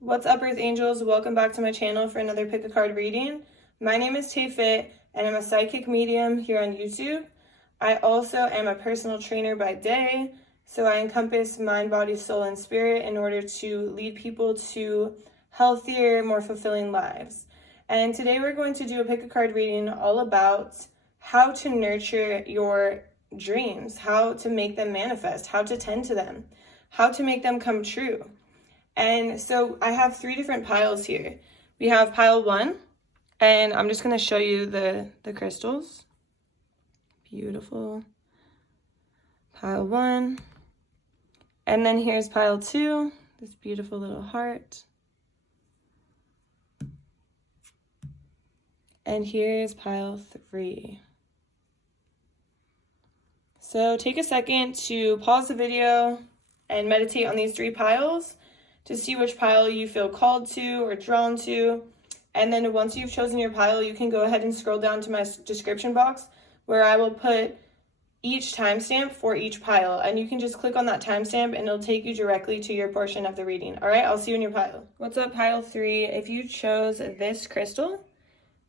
What's up, Earth Angels? Welcome back to my channel for another pick a card reading. My name is TAYFIT and I'm a psychic medium here on YouTube. I also am a personal trainer by day, so I encompass mind, body, soul, and spirit in order to lead people to healthier, more fulfilling lives. And today we're going to do a pick a card reading all about how to nurture your dreams, how to make them manifest, how to tend to them, how to make them come true. And so I have three different piles here. We have pile 1, and I'm just going to show you the crystals. Beautiful. Pile 1. And then here's pile 2, this beautiful little heart. And here's pile 3. So take a second to pause the video and meditate on these three piles to see which pile you feel called to or drawn to. And then once you've chosen your pile, you can go ahead and scroll down to my description box where I will put each timestamp for each pile. And you can just click on that timestamp and it'll take you directly to your portion of the reading. All right, I'll see you in your pile. What's up, pile 3? If you chose this crystal,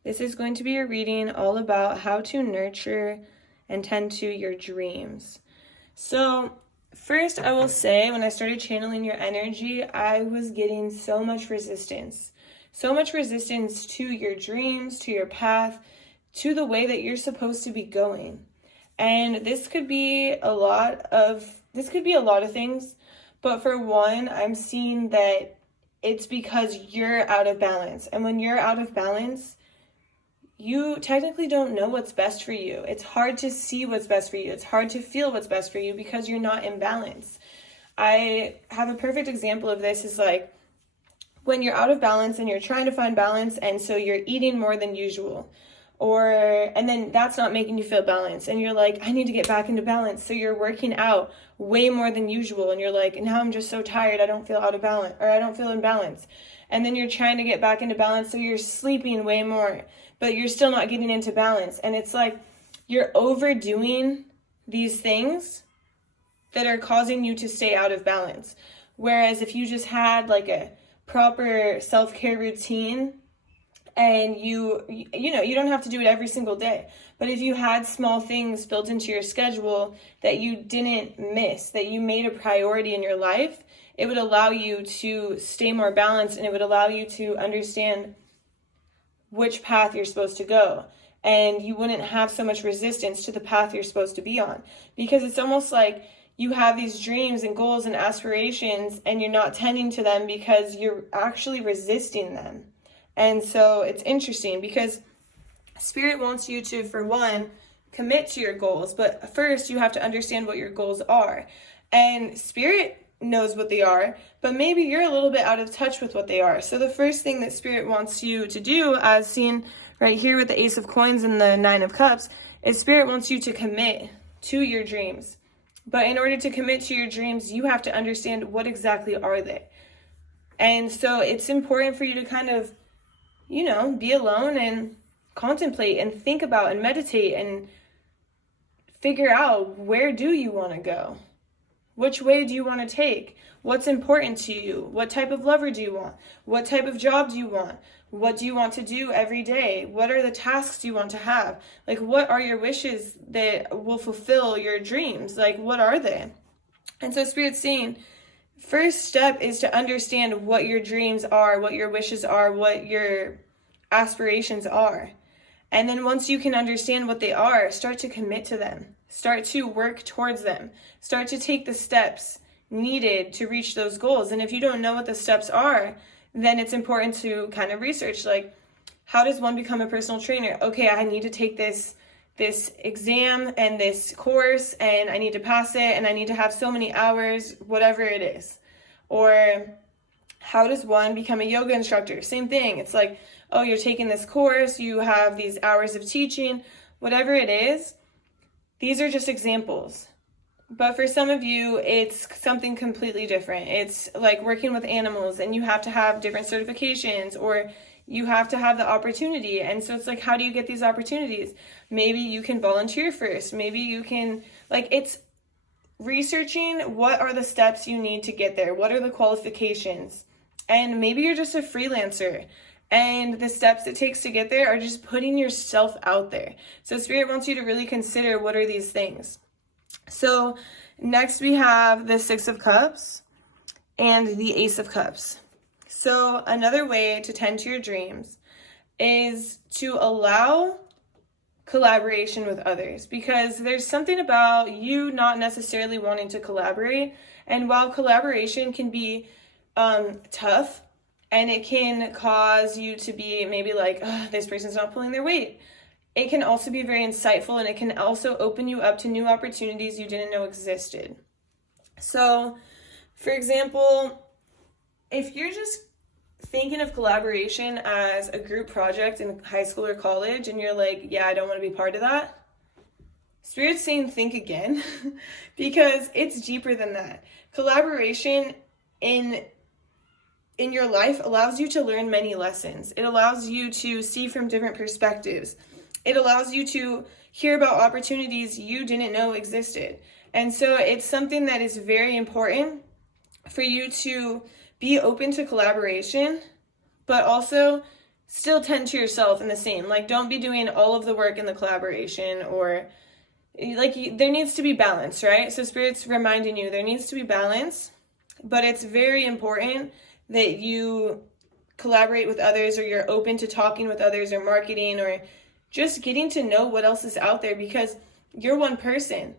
this is going to be a reading all about how to nurture and tend to your dreams. So first, I will say, when I started channeling your energy, I was getting so much resistance to your dreams, to your path, to the way that you're supposed to be going. And this could be a lot of things, but for one, I'm seeing that it's because you're out of balance. And when you're out of balance, you technically don't know what's best for you. It's hard to see what's best for you. It's hard to feel what's best for you because you're not in balance. I have a perfect example of this is like when you're out of balance and you're trying to find balance, and so you're eating more than usual. And then that's not making you feel balanced. And you're like, I need to get back into balance. So you're working out way more than usual. And you're like, now I'm just so tired. I don't feel out of balance, or I don't feel in balance. And then you're trying to get back into balance. So you're sleeping way more, but you're still not getting into balance. And it's like you're overdoing these things that are causing you to stay out of balance. Whereas if you just had like a proper self-care routine, and you don't have to do it every single day, but if you had small things built into your schedule that you didn't miss, that you made a priority in your life, it would allow you to stay more balanced, and it would allow you to understand which path you're supposed to go. And you wouldn't have so much resistance to the path you're supposed to be on, because it's almost like you have these dreams and goals and aspirations and you're not tending to them because you're actually resisting them. And so it's interesting because Spirit wants you to, for one, commit to your goals. But first, you have to understand what your goals are. And Spirit knows what they are, but maybe you're a little bit out of touch with what they are. So the first thing that Spirit wants you to do, as seen right here with the Ace of Coins and the Nine of Cups, is Spirit wants you to commit to your dreams. But in order to commit to your dreams, you have to understand what exactly are they. And so it's important for you to kind of be alone and contemplate and think about and meditate and figure out, where do you want to go? Which way do you want to take? What's important to you? What type of lover do you want? What type of job do you want? What do you want to do every day? What are the tasks you want to have? Like, what are your wishes that will fulfill your dreams? Like, what are they? And so Spirit's saying, first step is to understand what your dreams are, what your wishes are, what your aspirations are. And then once you can understand what they are, start to commit to them. Start to work towards them. Start to take the steps needed to reach those goals. And if you don't know what the steps are, then it's important to kind of research, like, how does one become a personal trainer? Okay, I need to take this exam and this course, and I need to pass it, and I need to have so many hours, whatever it is. Or how does one become a yoga instructor? Same thing. It's like, oh, you're taking this course, you have these hours of teaching, whatever it is. These are just examples. But for some of you, it's something completely different. It's like working with animals, and you have to have different certifications, or you have to have the opportunity. And so it's like, how do you get these opportunities? Maybe you can volunteer first. Maybe you can, like, it's researching what are the steps you need to get there. What are the qualifications? And maybe you're just a freelancer, and the steps it takes to get there are just putting yourself out there. So Spirit wants you to really consider, what are these things? So next we have the Six of Cups and the Ace of Cups. So another way to tend to your dreams is to allow collaboration with others, because there's something about you not necessarily wanting to collaborate. And while collaboration can be tough, and it can cause you to be maybe like, this person's not pulling their weight, it can also be very insightful, and it can also open you up to new opportunities you didn't know existed. So, for example, if you're just thinking of collaboration as a group project in high school or college, and you're like, yeah, I don't want to be part of that, Spirit's saying think again, because it's deeper than that. Collaboration in your life allows you to learn many lessons. It allows you to see from different perspectives. It allows you to hear about opportunities you didn't know existed. And so it's something that is very important for you to be open to collaboration, but also still tend to yourself in the same. Like, don't be doing all of the work in the collaboration, or like, there needs to be balance, right? So Spirit's reminding you there needs to be balance, but it's very important that you collaborate with others, or you're open to talking with others, or marketing, or just getting to know what else is out there, because you're one person.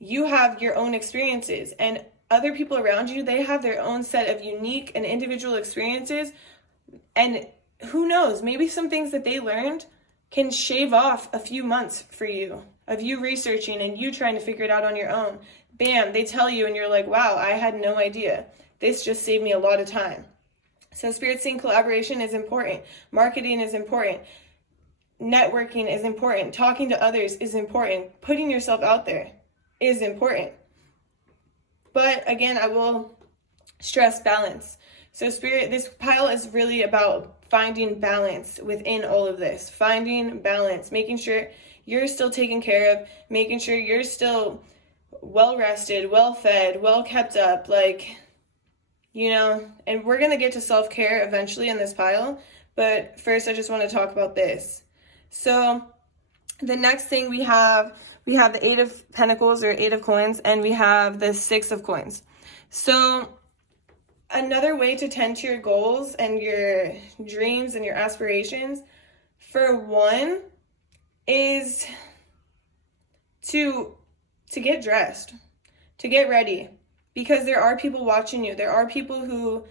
You have your own experiences, and other people around you, they have their own set of unique and individual experiences. And who knows, maybe some things that they learned can shave off a few months for you, of you researching and you trying to figure it out on your own. Bam, they tell you and you're like, wow, I had no idea. This just saved me a lot of time. So Spirit's saying collaboration is important. Marketing is important. Networking is important. Talking to others is important. Putting yourself out there is important. But again, I will stress balance. So Spirit, this pile is really about finding balance within all of this. Finding balance, making sure you're still taken care of, making sure you're still well rested, well fed, well kept up, like, you know, and we're going to get to self-care eventually in this pile. But first, I just want to talk about this. So the next thing we have the Eight of Pentacles, or Eight of Coins, and we have the Six of Coins. So another way to tend to your goals and your dreams and your aspirations, for one, is to get dressed, to get ready, because there are people watching you. There are people who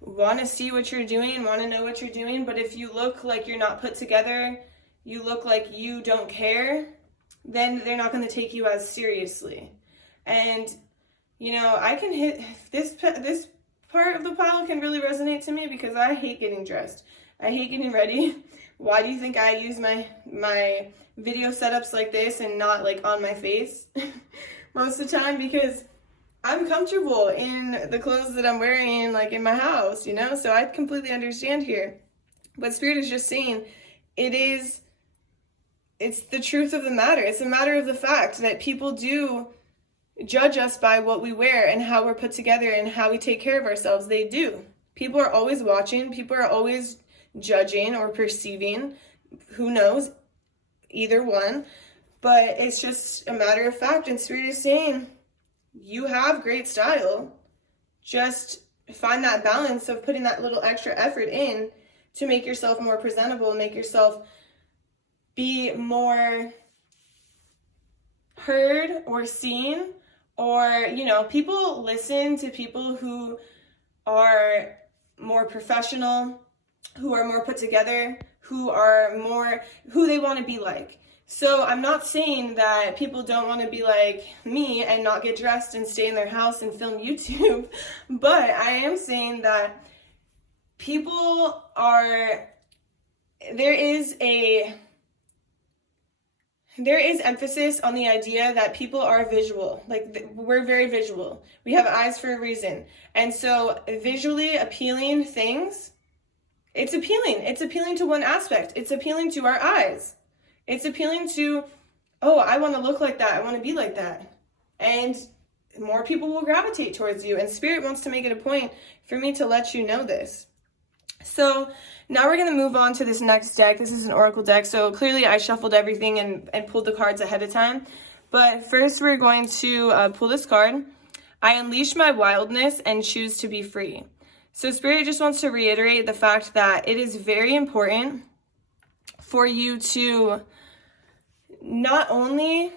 want to see what you're doing, want to know what you're doing, but if you look like you're not put together, you look like you don't care, then they're not going to take you as seriously. And, you know, I can hit this part of the pile can really resonate to me, because I hate getting dressed. I hate getting ready. Why do you think I use my video setups like this and not like on my face most of the time? Because I'm comfortable in the clothes that I'm wearing, like in my house, you know? So I completely understand here. But Spirit is just saying it's the truth of the matter. It's a matter of the fact that people do judge us by what we wear and how we're put together and how we take care of ourselves. They do. People are always watching. People are always judging or perceiving. Who knows? Either one. But it's just a matter of fact. And Spirit is saying, you have great style. Just find that balance of putting that little extra effort in to make yourself more presentable, make yourself be more heard or seen. Or, you know, people listen to people who are more professional, who are more put together, who they want to be like. So I'm not saying that people don't want to be like me and not get dressed and stay in their house and film YouTube, but I am saying that there is emphasis on the idea that people are visual. Like, we're very visual. We have eyes for a reason. And so visually appealing things, it's appealing. It's appealing to one aspect. It's appealing to our eyes. It's appealing to, oh, I want to look like that. I want to be like that. And more people will gravitate towards you. And Spirit wants to make it a point for me to let you know this. So now we're going to move on to this next deck. This is an oracle deck. So clearly I shuffled everything and pulled the cards ahead of time. But first we're going to pull this card. I unleash my wildness and choose to be free. So Spirit just wants to reiterate the fact that it is very important for you to not only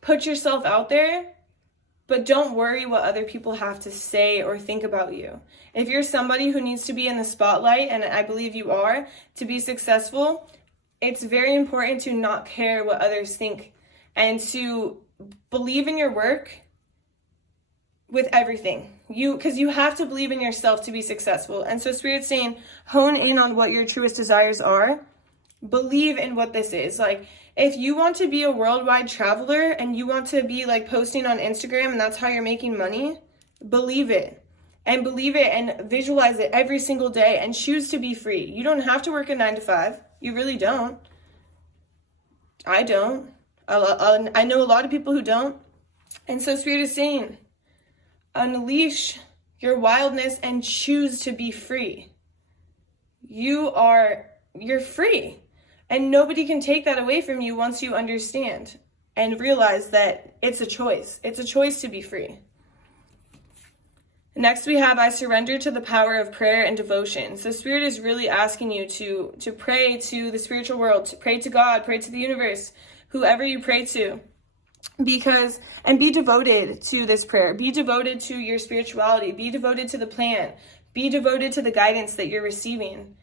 put yourself out there, but don't worry what other people have to say or think about you. If you're somebody who needs to be in the spotlight, and I believe you are, to be successful, it's very important to not care what others think and to believe in your work with everything. Because you have to believe in yourself to be successful. And so Spirit's saying, hone in on what your truest desires are. Believe in what this is. Like, if you want to be a worldwide traveler and you want to be like posting on Instagram and that's how you're making money, believe it. And believe it and visualize it every single day and choose to be free. You don't have to work a 9 to 5. You really don't. I don't. I know a lot of people who don't. And so Spirit is saying, unleash your wildness and choose to be free. You're free. And nobody can take that away from you once you understand and realize that it's a choice. It's a choice to be free. Next we have, I surrender to the power of prayer and devotion. So Spirit is really asking you to pray to the spiritual world, to pray to God, pray to the universe, whoever you pray to. And be devoted to this prayer. Be devoted to your spirituality. Be devoted to the plan. Be devoted to the guidance that you're receiving.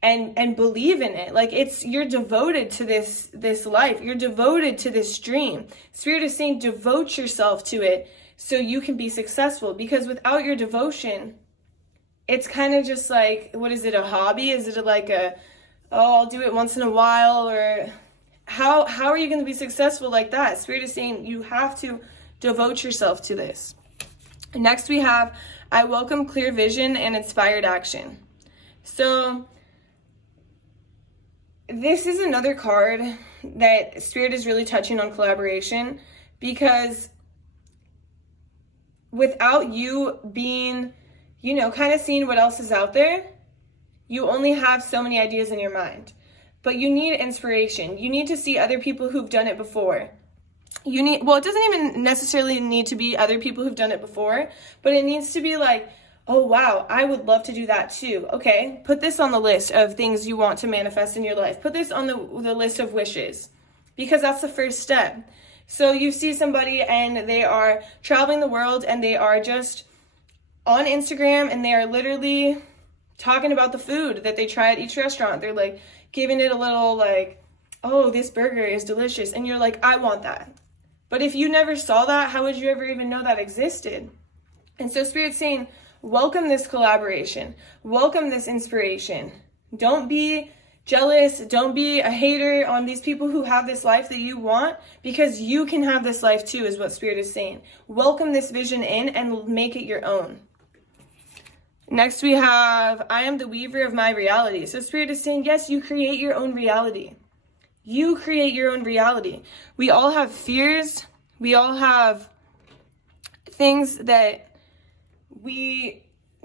And believe in it. Like, you're devoted to this life. You're devoted to this dream. Spirit is saying devote yourself to it so you can be successful. Because without your devotion, it's kind of just like, what is it, a hobby? Is it like I'll do it once in a while? Or how are you going to be successful like that? Spirit is saying you have to devote yourself to this. Next we have, I welcome clear vision and inspired action. So this is another card that Spirit is really touching on collaboration, because without you being, kind of seeing what else is out there, you only have so many ideas in your mind. But you need inspiration. You need to see other people who've done it before. It doesn't even necessarily need to be other people who've done it before, but it needs to be like, oh, wow, I would love to do that too. Okay, put this on the list of things you want to manifest in your life. Put this on the list of wishes, because that's the first step. So you see somebody and they are traveling the world and they are just on Instagram and they are literally talking about the food that they try at each restaurant. They're like giving it a little like, oh, this burger is delicious. And you're like, I want that. But if you never saw that, how would you ever even know that existed? And so Spirit's saying, welcome this collaboration. Welcome this inspiration. Don't be jealous. Don't be a hater on these people who have this life that you want, because you can have this life too, is what Spirit is saying. Welcome this vision in and make it your own. Next we have, I am the weaver of my reality. So Spirit is saying, yes, you create your own reality. You create your own reality. We all have fears. We all have things that we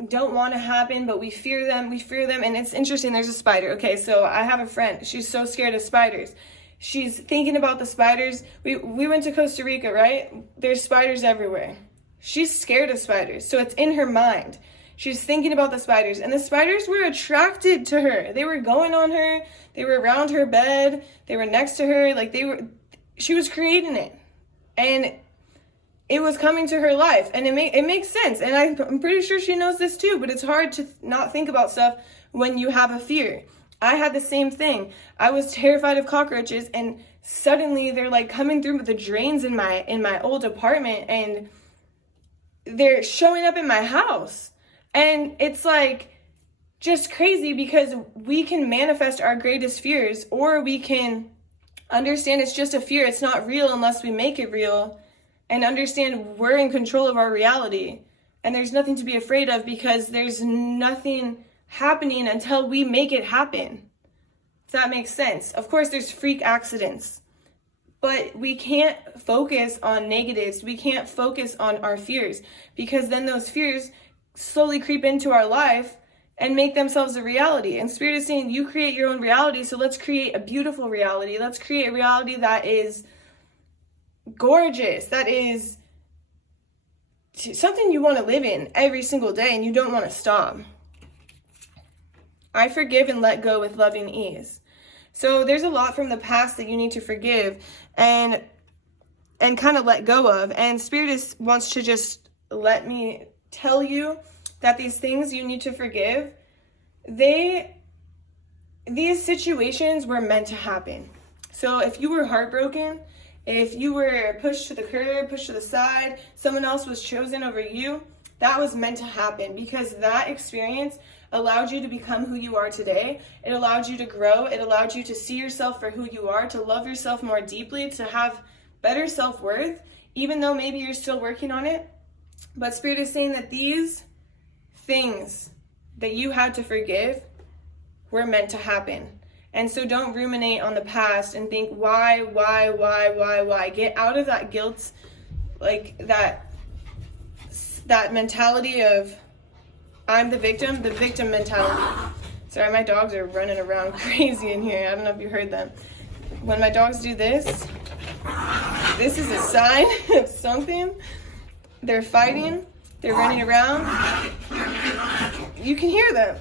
don't want to happen, but we fear them. And it's interesting. There's a spider. Okay, so I have a friend. She's so scared of spiders. She's thinking about the spiders. We went to Costa Rica, right? There's spiders everywhere. She's scared of spiders. So it's in her mind. She's thinking about the spiders. And the spiders were attracted to her. They were going on her. They were around her bed. They were next to her. She was creating it. And it was coming to her life, and it makes sense. And I'm pretty sure she knows this too, but it's hard to not think about stuff when you have a fear. I had the same thing. I was terrified of cockroaches, and suddenly they're like coming through the drains in my old apartment, and they're showing up in my house. And it's like just crazy, because we can manifest our greatest fears, or we can understand it's just a fear. It's not real unless we make it real. And understand we're in control of our reality. And there's nothing to be afraid of, because there's nothing happening until we make it happen. If that makes sense. Of course, there's freak accidents. But we can't focus on negatives. We can't focus on our fears, because then those fears slowly creep into our life and make themselves a reality. And Spirit is saying, you create your own reality, so let's create a beautiful reality. Let's create a reality that is gorgeous, that is something you want to live in every single day and you don't want to stop. I forgive and let go with loving ease. So there's a lot from the past that you need to forgive and kind of let go of. And Spirit wants to just let me tell you that these things you need to forgive, these situations were meant to happen. So if you were heartbroken, if you were pushed to the curb, pushed to the side, someone else was chosen over you, that was meant to happen, because that experience allowed you to become who you are today. It allowed you to grow. It allowed you to see yourself for who you are, to love yourself more deeply, to have better self-worth, even though maybe you're still working on it. But Spirit is saying that these things that you had to forgive were meant to happen. And so don't ruminate on the past and think, why? Get out of that guilt, like that mentality of, I'm the victim mentality. Sorry, my dogs are running around crazy in here. I don't know if you heard them. When my dogs do this is a sign of something. They're fighting, they're running around. You can hear them.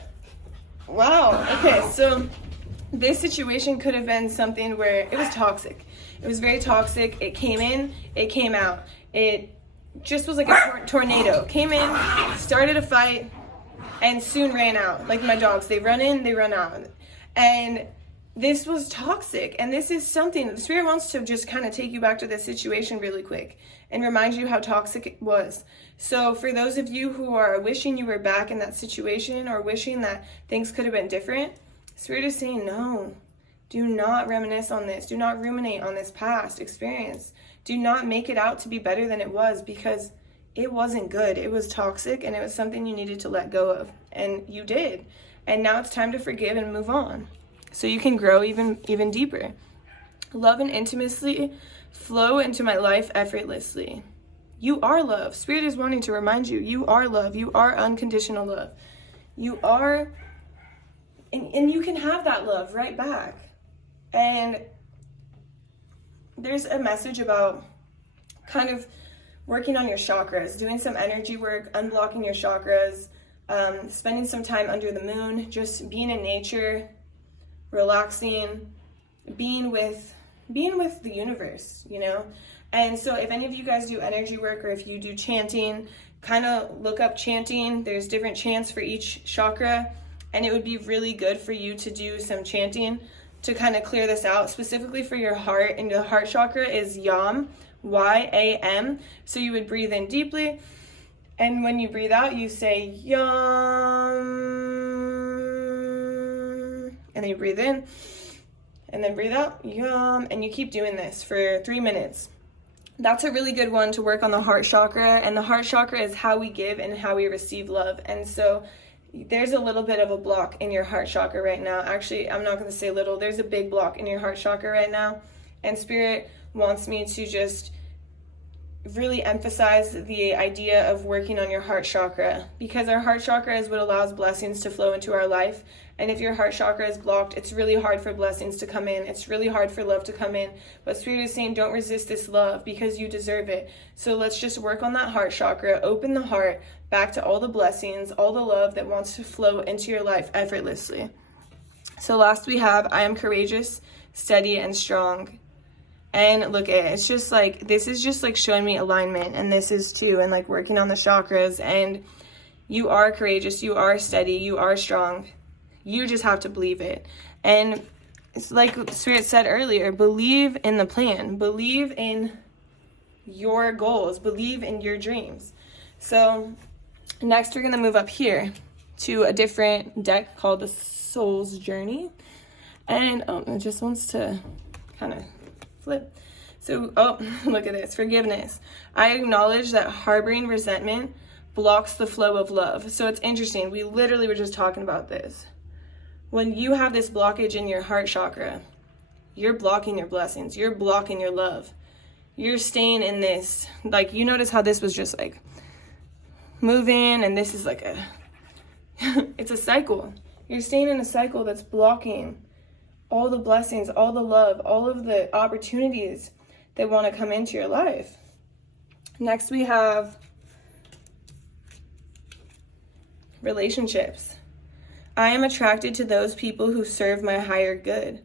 Wow, okay, so this situation could have been something where it was toxic. It was very toxic. It came in, it came out. It just was like a tornado. Came in, started a fight, and soon ran out. Like my dogs, they run in, they run out. And this was toxic. And this is something that the Spirit wants to just kind of take you back to this situation really quick and remind you how toxic it was. So for those of you who are wishing you were back in that situation or wishing that things could have been different, Spirit is saying, no, do not reminisce on this. Do not ruminate on this past experience. Do not make it out to be better than it was, because it wasn't good. It was toxic, and it was something you needed to let go of, and you did. And now it's time to forgive and move on, so you can grow even deeper. Love and intimacy flow into my life effortlessly. You are love. Spirit is wanting to remind you, you are love. You are unconditional love. You are, and you can have that love right back. And there's a message about kind of working on your chakras, doing some energy work, unblocking your chakras, spending some time under the moon, just being in nature, relaxing, being with the universe, you know? And so if any of you guys do energy work, or if you do chanting, kind of look up chanting. There's different chants for each chakra, and it would be really good for you to do some chanting to kind of clear this out, specifically for your heart. And the heart chakra is Yam, Y-A-M. So you would breathe in deeply, and when you breathe out, you say Yam, and then you breathe in, and then breathe out, Yam, and you keep doing this for 3 minutes. That's a really good one to work on the heart chakra, and the heart chakra is how we give and how we receive love. And so there's a little bit of a block in your heart chakra right now. Actually, I'm not going to say little. There's a big block in your heart chakra right now. And Spirit wants me to just really emphasize the idea of working on your heart chakra, because our heart chakra is what allows blessings to flow into our life. And if your heart chakra is blocked, it's really hard for blessings to come in. It's really hard for love to come in. But Spirit is saying, don't resist this love, because you deserve it. So let's just work on that heart chakra, open the heart back to all the blessings, all the love that wants to flow into your life effortlessly. So last we have, I am courageous, steady, and strong. And look at it, it's just like, this is just like showing me alignment, and this is too, and like working on the chakras. And you are courageous, you are steady, you are strong. You just have to believe it. And it's like Spirit said earlier, believe in the plan, believe in your goals, believe in your dreams. So next we're gonna move up here to a different deck called the Soul's Journey. And it just wants to kind of flip. So, look at this, forgiveness. I acknowledge that harboring resentment blocks the flow of love. So it's interesting, we literally were just talking about this. When you have this blockage in your heart chakra, you're blocking your blessings. You're blocking your love. You're staying in this, like, you notice how this was just like moving, and this is like a, it's a cycle. You're staying in a cycle that's blocking all the blessings, all the love, all of the opportunities that want to come into your life. Next, we have relationships. I am attracted to those people who serve my higher good.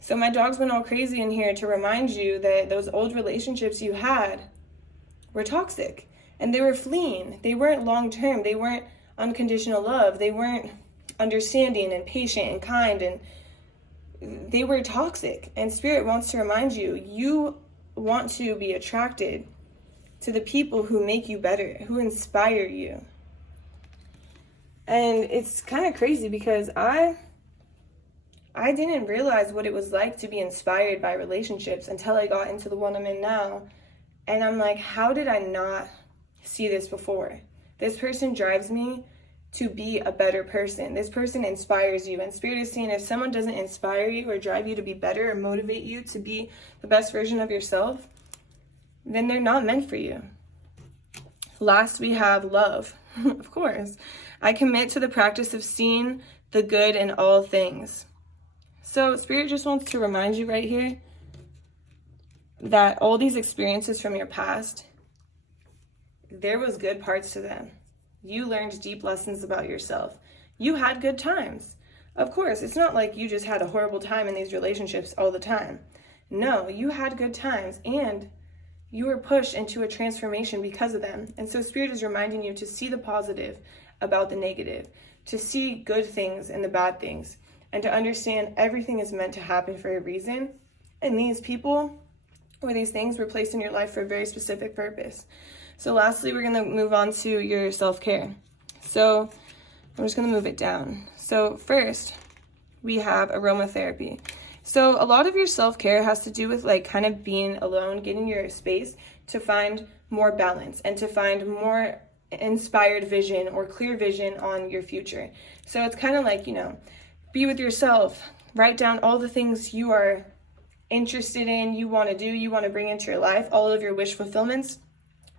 So my dog's been all crazy in here to remind you that those old relationships you had were toxic, and they were fleeing. They weren't long-term. They weren't unconditional love. They weren't understanding and patient and kind, and they were toxic. And Spirit wants to remind you, you want to be attracted to the people who make you better, who inspire you. And it's kind of crazy because I didn't realize what it was like to be inspired by relationships until I got into the one I'm in now. And I'm like, how did I not see this before? This person drives me to be a better person. This person inspires you. And Spirit is saying, if someone doesn't inspire you or drive you to be better or motivate you to be the best version of yourself, then they're not meant for you. Last, we have love. Of course. I commit to the practice of seeing the good in all things. So Spirit just wants to remind you right here that all these experiences from your past, there was good parts to them. You learned deep lessons about yourself. You had good times. Of course, it's not like you just had a horrible time in these relationships all the time. No, you had good times, and you were pushed into a transformation because of them. And so Spirit is reminding you to see the positive about the negative, to see good things and the bad things, and to understand everything is meant to happen for a reason. And these people or these things were placed in your life for a very specific purpose. So lastly, we're going to move on to your self-care. So I'm just going to move it down. So first, we have aromatherapy. So a lot of your self-care has to do with like kind of being alone, getting your space to find more balance and to find more inspired vision or clear vision on your future. So it's kind of like, be with yourself, write down all the things you are interested in, you want to do, you want to bring into your life, all of your wish fulfillments,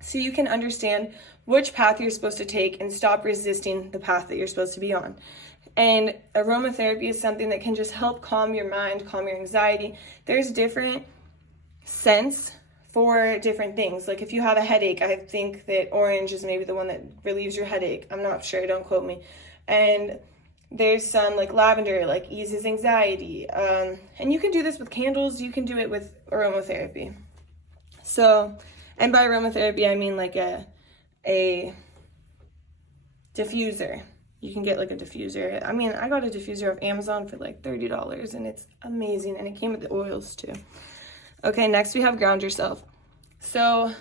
so you can understand which path you're supposed to take and stop resisting the path that you're supposed to be on. And aromatherapy is something that can just help calm your mind, calm your anxiety. There's different scents for different things. Like if you have a headache, I think that orange is maybe the one that relieves your headache. I'm not sure, don't quote me. And there's some like lavender, like eases anxiety. And you can do this with candles. You can do it with aromatherapy. So, and by aromatherapy, I mean like a diffuser. You can get like a diffuser. I mean, I got a diffuser off Amazon for like $30 and it's amazing. And it came with the oils too. Okay, next we have ground yourself. So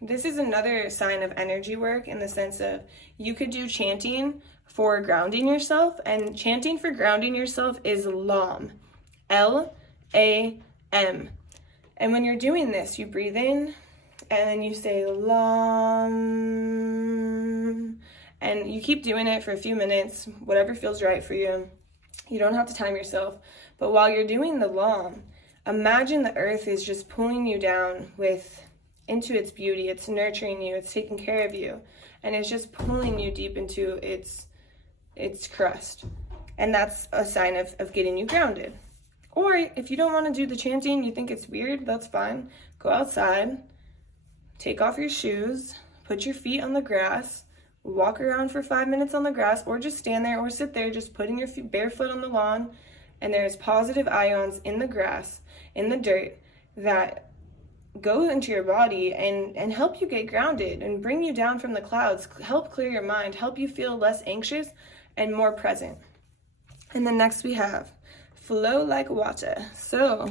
this is another sign of energy work in the sense of you could do chanting for grounding yourself, and chanting for grounding yourself is LAM, L-A-M. And when you're doing this, you breathe in and then you say LAM, and you keep doing it for a few minutes, whatever feels right for you. You don't have to time yourself, but while you're doing the LAM, imagine the earth is just pulling you down into its beauty. It's nurturing you, it's taking care of you, and it's just pulling you deep into its crust. And that's a sign of getting you grounded. Or if you don't want to do the chanting, you think it's weird, that's fine. Go outside, take off your shoes, put your feet on the grass, walk around for 5 minutes on the grass, or just stand there or sit there just putting your feet barefoot on the lawn, and there's positive ions in the grass, in the dirt, that go into your body and help you get grounded and bring you down from the clouds, help clear your mind, help you feel less anxious and more present. And then next we have flow like water. So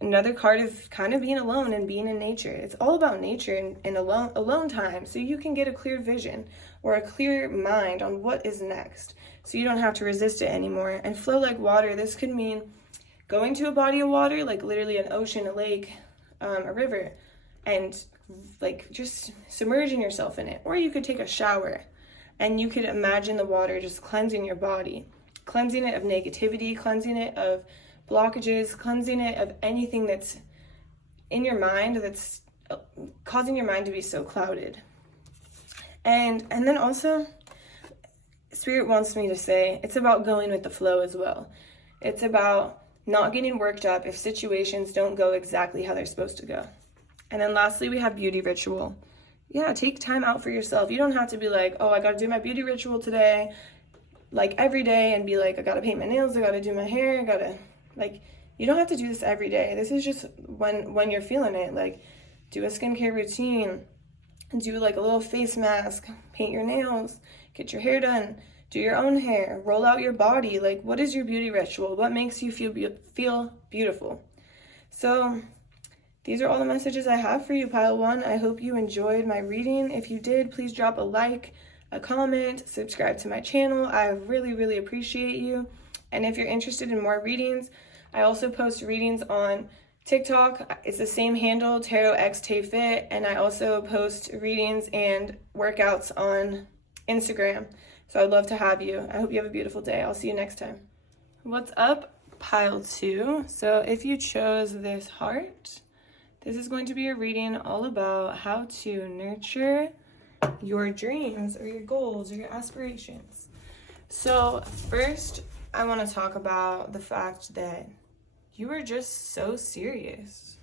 another card of kind of being alone and being in nature. It's all about nature and alone time, so you can get a clear vision or a clear mind on what is next, so you don't have to resist it anymore. And flow like water, this could mean going to a body of water, like literally an ocean, a lake, a river, and like just submerging yourself in it. Or you could take a shower and you could imagine the water just cleansing your body, cleansing it of negativity, cleansing it of blockages, cleansing it of anything that's in your mind that's causing your mind to be so clouded. And then also, Spirit wants me to say it's about going with the flow as well. It's about not getting worked up if situations don't go exactly how they're supposed to go. And then lastly, we have beauty ritual. Yeah, take time out for yourself. You don't have to be like, oh, I got to do my beauty ritual today, like every day, and be like, I got to paint my nails, I got to do my hair, I got to, like, you don't have to do this every day. This is just when you're feeling it. Like, do a skincare routine, do like a little face mask, paint your nails, get your hair done, do your own hair, roll out your body. Like, what is your beauty ritual? What makes you feel beautiful? So these are all the messages I have for you, Pile 1. I hope you enjoyed my reading. If you did, please drop a like, a comment, subscribe to my channel. I really, really appreciate you. And if you're interested in more readings, I also post readings on TikTok. It's the same handle, TarotXTayFit, and I also post readings and workouts on Instagram. So I'd love to have you. I hope you have a beautiful day. I'll see you next time. What's up, Pile 2? So if you chose this heart, this is going to be a reading all about how to nurture your dreams or your goals or your aspirations. So first, I want to talk about the fact that you are just so serious.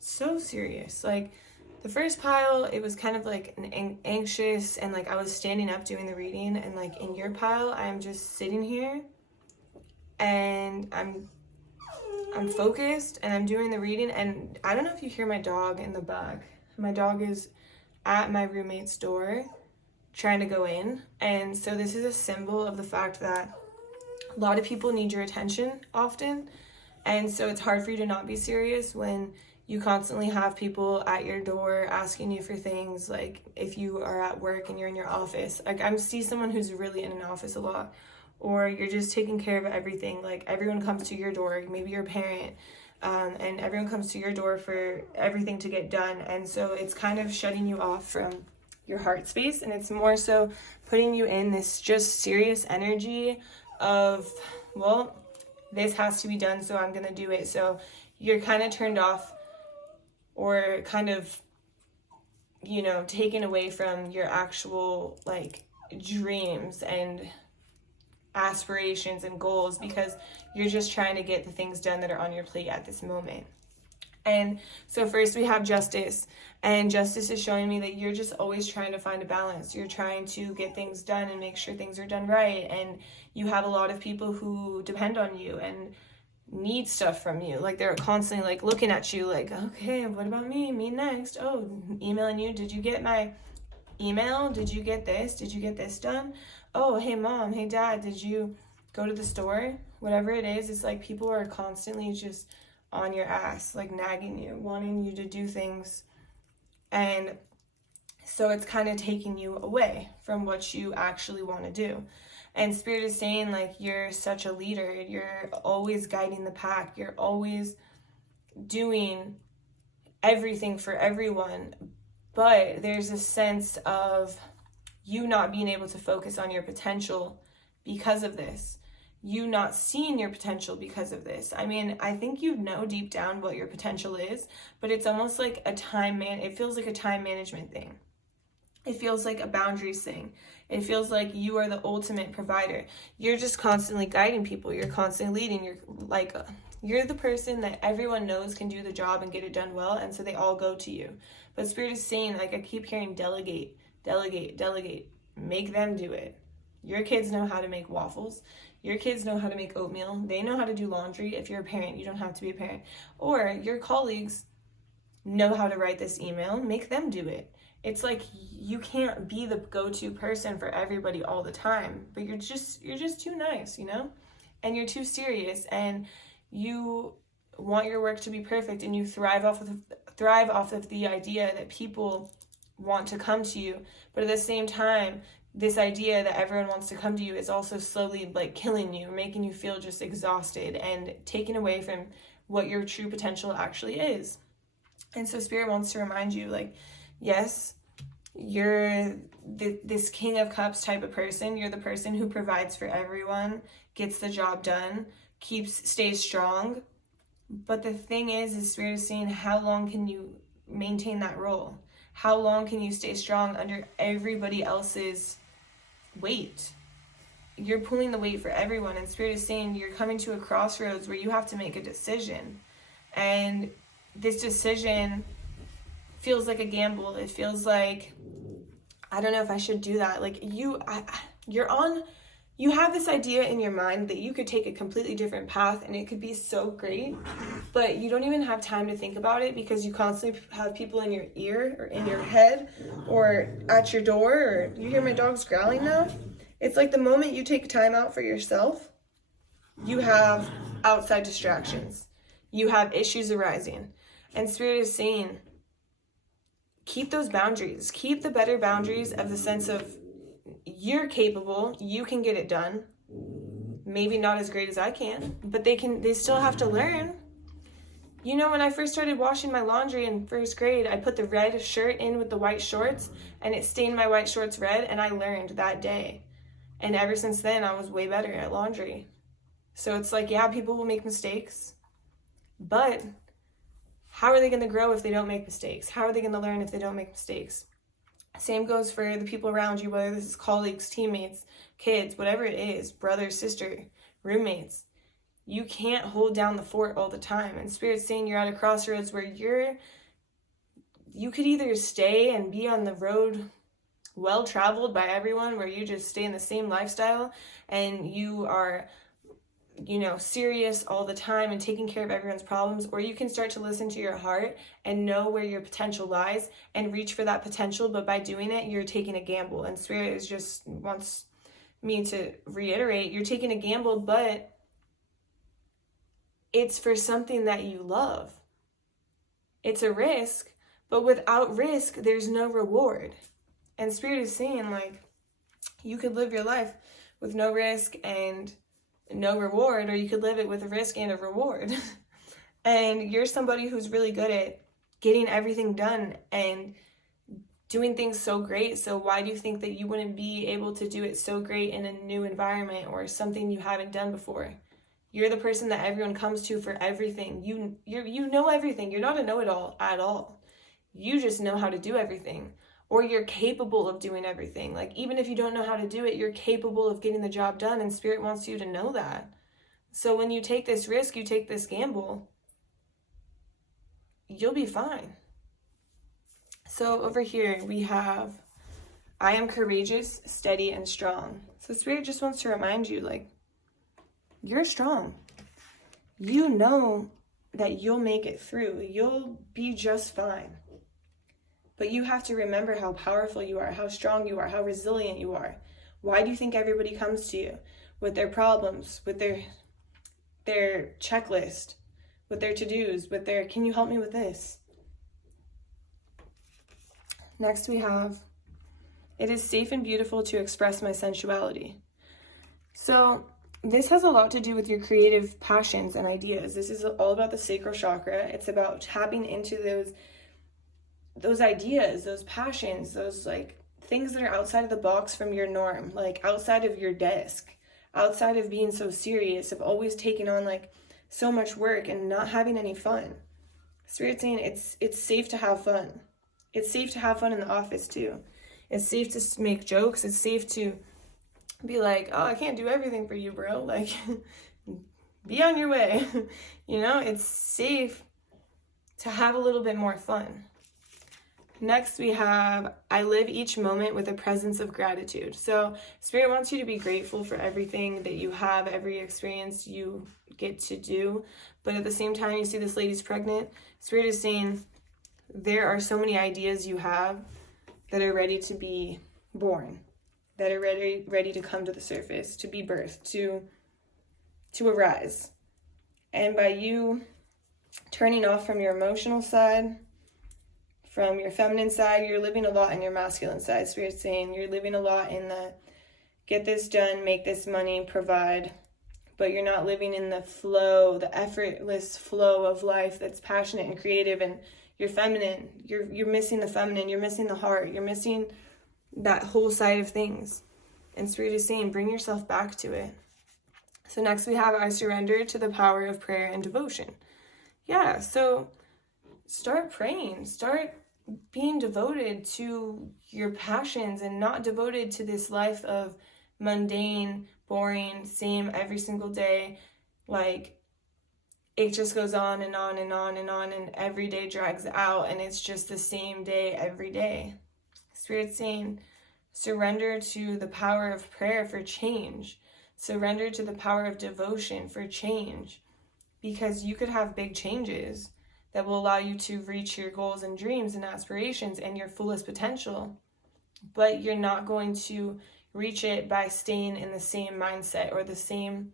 So serious. Like, the first pile, it was kind of like an anxious, and like I was standing up doing the reading, and like in your pile, I'm just sitting here and I'm focused and I'm doing the reading. And I don't know if you hear my dog in the back. My dog is at my roommate's door trying to go in. And so this is a symbol of the fact that a lot of people need your attention often. And so it's hard for you to not be serious when you constantly have people at your door asking you for things. Like if you are at work and you're in your office, like I see someone who's really in an office a lot, or you're just taking care of everything. Like everyone comes to your door, maybe your parent, and everyone comes to your door for everything to get done. And so it's kind of shutting you off from your heart space, and it's more so putting you in this just serious energy of, well, this has to be done, so I'm gonna do it. So you're kind of turned off, or kind of, you know, taken away from your actual like dreams and aspirations and goals, because you're just trying to get the things done that are on your plate at this moment. And so first we have justice, and justice is showing me that you're just always trying to find a balance. You're trying to get things done and make sure things are done right, and you have a lot of people who depend on you and need stuff from you. Like they're constantly like looking at you like, okay, what about me next? Oh, emailing you, did you get my email? Did you get this? Did you get this done? Oh, hey mom, hey dad, did you go to the store? Whatever it is, it's like people are constantly just on your ass, like nagging you, wanting you to do things. And so it's kind of taking you away from what you actually want to do. And Spirit is saying, like, you're such a leader. You're always guiding the pack. You're always doing everything for everyone. But there's a sense of you not being able to focus on your potential because of this. You not seeing your potential because of this. I mean, I think you know deep down what your potential is, but it's almost like it feels like a time management thing. It feels like a boundaries thing. It feels like you are the ultimate provider. You're just constantly guiding people. You're constantly leading. You're the person that everyone knows can do the job and get it done well, and so they all go to you. But Spirit is saying, like, I keep hearing delegate, delegate, delegate. Make them do it. Your kids know how to make waffles. Your kids know how to make oatmeal. They know how to do laundry. If you're a parent, you don't have to be a parent. Or your colleagues know how to write this email. Make them do it. It's like you can't be the go-to person for everybody all the time, but you're just too nice, you know? And you're too serious, and you want your work to be perfect, and you thrive off of the idea that people want to come to you. But at the same time, this idea that everyone wants to come to you is also slowly like killing you, making you feel just exhausted and taken away from what your true potential actually is. And so Spirit wants to remind you, like, yes, you're this King of Cups type of person. You're the person who provides for everyone, gets the job done, stays strong. But the thing is Spirit is saying, how long can you maintain that role? How long can you stay strong under everybody else's weight? You're pulling the weight for everyone, and Spirit is saying you're coming to a crossroads where you have to make a decision. And this decision feels like a gamble. It feels like, I don't know if I should do that. Like you have this idea in your mind that you could take a completely different path and it could be so great, but you don't even have time to think about it because you constantly have people in your ear or in your head or at your door, or you hear my dog's growling now. It's like the moment you take time out for yourself, you have outside distractions. You have issues arising. And Spirit is saying, keep those boundaries. Keep the better boundaries of the sense of you're capable, you can get it done. Maybe not as great as I can, but they still have to learn. You know, when I first started washing my laundry in first grade, I put the red shirt in with the white shorts and it stained my white shorts red, and I learned that day. And ever since then, I was way better at laundry. So it's like, yeah, people will make mistakes, but how are they going to grow if they don't make mistakes? How are they going to learn if they don't make mistakes? Same goes for the people around you, whether this is colleagues, teammates, kids, whatever it is, brother, sister, roommates. You can't hold down the fort all the time. And Spirit's saying you're at a crossroads where you could either stay and be on the road well traveled by everyone, where you just stay in the same lifestyle and you are, you know, serious all the time and taking care of everyone's problems, or you can start to listen to your heart and know where your potential lies and reach for that potential. But by doing it, you're taking a gamble. And Spirit is just wants me to reiterate, you're taking a gamble, but it's for something that you love. It's a risk, but without risk, there's no reward. And Spirit is saying, like, you could live your life with no risk and no reward, or you could live it with a risk and a reward. And you're somebody who's really good at getting everything done and doing things so great. So why do you think that you wouldn't be able to do it so great in a new environment or something you haven't done before? You're the person that everyone comes to for everything. You know everything. You're not a know-it-all at all. You just know how to do everything. Or you're capable of doing everything. Like, even if you don't know how to do it, you're capable of getting the job done, and Spirit wants you to know that. So when you take this risk, you take this gamble, you'll be fine. So over here we have, I am courageous, steady, and strong. So Spirit just wants to remind you, like, you're strong. You know that you'll make it through. You'll be just fine. But you have to remember how powerful you are, how strong you are, how resilient you are. Why do you think everybody comes to you with their problems, with their checklist, with their to-dos, with their, can you help me with this? Next we have, it is safe and beautiful to express my sensuality. So this has a lot to do with your creative passions and ideas. This is all about the sacral chakra. It's about tapping into those ideas, those passions, those like things that are outside of the box from your norm, like outside of your desk, outside of being so serious, of always taking on like so much work and not having any fun. Spirit's saying it's safe to have fun. It's safe to have fun in the office too. It's safe to make jokes. It's safe to be like, oh, I can't do everything for you, bro. Like, be on your way. You know, it's safe to have a little bit more fun. Next we have, I live each moment with a presence of gratitude. So Spirit wants you to be grateful for everything that you have, every experience you get to do. But at the same time, you see this lady's pregnant. Spirit is saying there are so many ideas you have that are ready to be born, that are ready to come to the surface, to be birthed, to arise. And by you turning off from your emotional side, from your feminine side, you're living a lot in your masculine side. Spirit's saying you're living a lot in the get this done, make this money, provide, but you're not living in the flow, the effortless flow of life that's passionate and creative, and you're feminine. You're missing the feminine, you're missing the heart, you're missing that whole side of things. And Spirit is saying, bring yourself back to it. So next we have I surrender to the power of prayer and devotion. Yeah, so start praying, start being devoted to your passions and not devoted to this life of mundane, boring, same every single day. Like, it just goes on and on and on and on, and every day drags out, and it's just the same day every day. Spirit's saying, surrender to the power of prayer for change. Surrender to the power of devotion for change, because you could have big changes that will allow you to reach your goals and dreams and aspirations and your fullest potential. But you're not going to reach it by staying in the same mindset or the same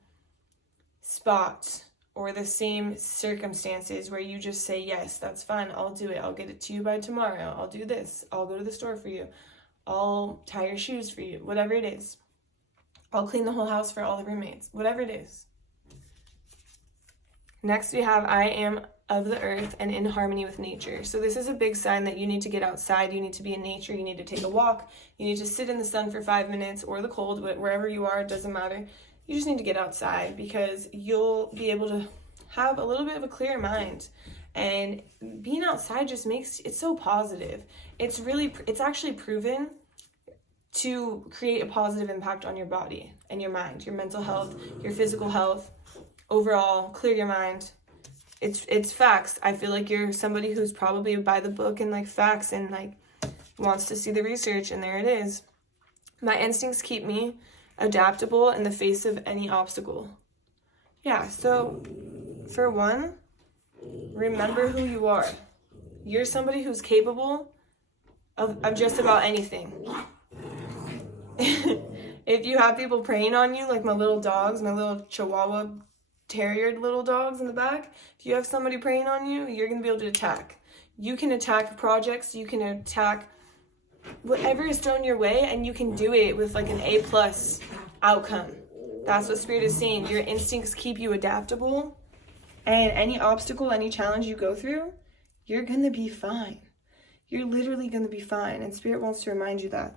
spot or the same circumstances where you just say, yes, that's fine, I'll do it, I'll get it to you by tomorrow, I'll do this, I'll go to the store for you, I'll tie your shoes for you, whatever it is. I'll clean the whole house for all the roommates, whatever it is. Next we have I am of the earth and in harmony with nature. So this is a big sign that you need to get outside, you need to be in nature, you need to take a walk, you need to sit in the sun for 5 minutes or the cold, wherever you are, it doesn't matter. You just need to get outside, because you'll be able to have a little bit of a clear mind. And being outside just makes it so positive. It's actually proven to create a positive impact on your body and your mind, your mental health, your physical health, overall, clear your mind. It's facts. I feel like you're somebody who's probably by the book and like facts and like wants to see the research, and there it is. My instincts keep me adaptable in the face of any obstacle. Yeah, so for one, remember who you are. You're somebody who's capable of just about anything. If you have people preying on you, like my little dogs, my little Chihuahua terrier little dogs in the back, if you have somebody preying on you, you're going to be able to attack. You can attack projects, you can attack whatever is thrown your way, and you can do it with like an A+ outcome. That's what Spirit is saying. Your instincts keep you adaptable, and any obstacle, any challenge you go through, you're going to be fine. You're literally going to be fine, and Spirit wants to remind you that.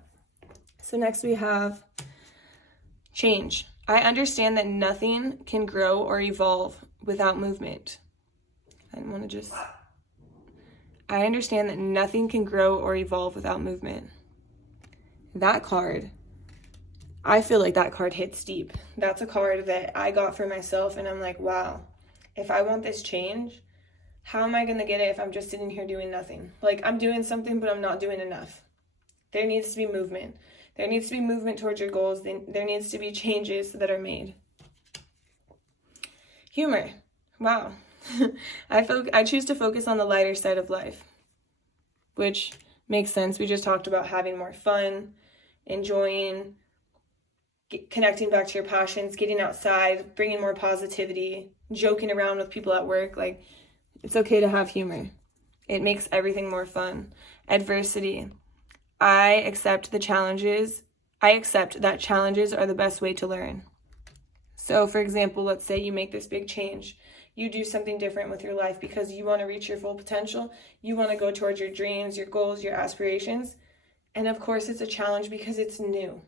So next we have change. I understand that nothing can grow or evolve without movement. I understand that nothing can grow or evolve without movement. That card, I feel like that card hits deep. That's a card that I got for myself, and I'm like, wow, if I want this change, how am I going to get it if I'm just sitting here doing nothing? Like, I'm doing something, but I'm not doing enough. There needs to be movement. There needs to be movement towards your goals. There needs to be changes that are made. Humor. Wow. I choose to focus on the lighter side of life, which makes sense. We just talked about having more fun, enjoying, connecting back to your passions, getting outside, bringing more positivity, joking around with people at work. Like, it's okay to have humor. It makes everything more fun. Adversity. I accept that challenges are the best way to learn. So, for example, let's say you make this big change. You do something different with your life because you want to reach your full potential. You want to go towards your dreams, your goals, your aspirations. And of course, it's a challenge because it's new.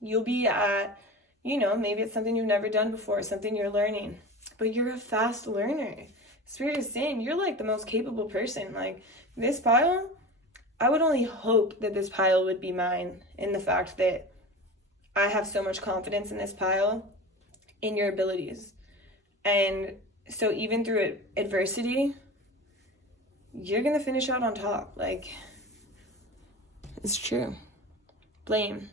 You'll be at, maybe it's something you've never done before, something you're learning. But you're a fast learner. Spirit is saying you're like the most capable person. Like, this pile, I would only hope that this pile would be mine, in the fact that I have so much confidence in this pile, in your abilities. And so even through adversity, you're going to finish out on top. Like, it's true. Blame.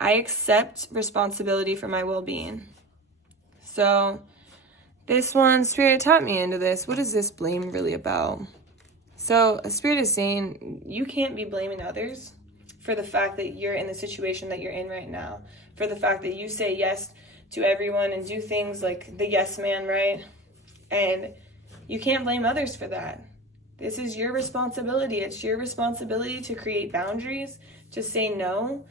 I accept responsibility for my well-being. So this one, Spirit taught me into this. What is this blame really about? So Spirit is saying you can't be blaming others for the fact that you're in the situation that you're in right now, for the fact that you say yes to everyone and do things like the yes man, right? And you can't blame others for that. This is your responsibility. It's your responsibility to create boundaries, to say no,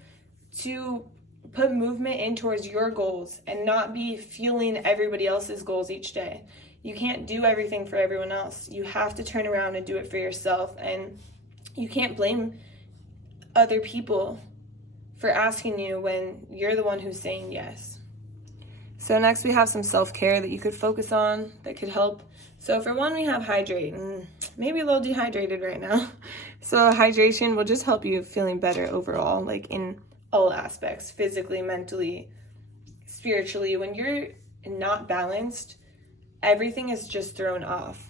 to put movement in towards your goals and not be fueling everybody else's goals each day. You can't do everything for everyone else. You have to turn around and do it for yourself. And you can't blame other people for asking you when you're the one who's saying yes. So next we have some self-care that you could focus on that could help. So for one, we have hydrate, and maybe a little dehydrated right now. So hydration will just help you feeling better overall, like in all aspects, physically, mentally, spiritually. When you're not balanced, everything is just thrown off.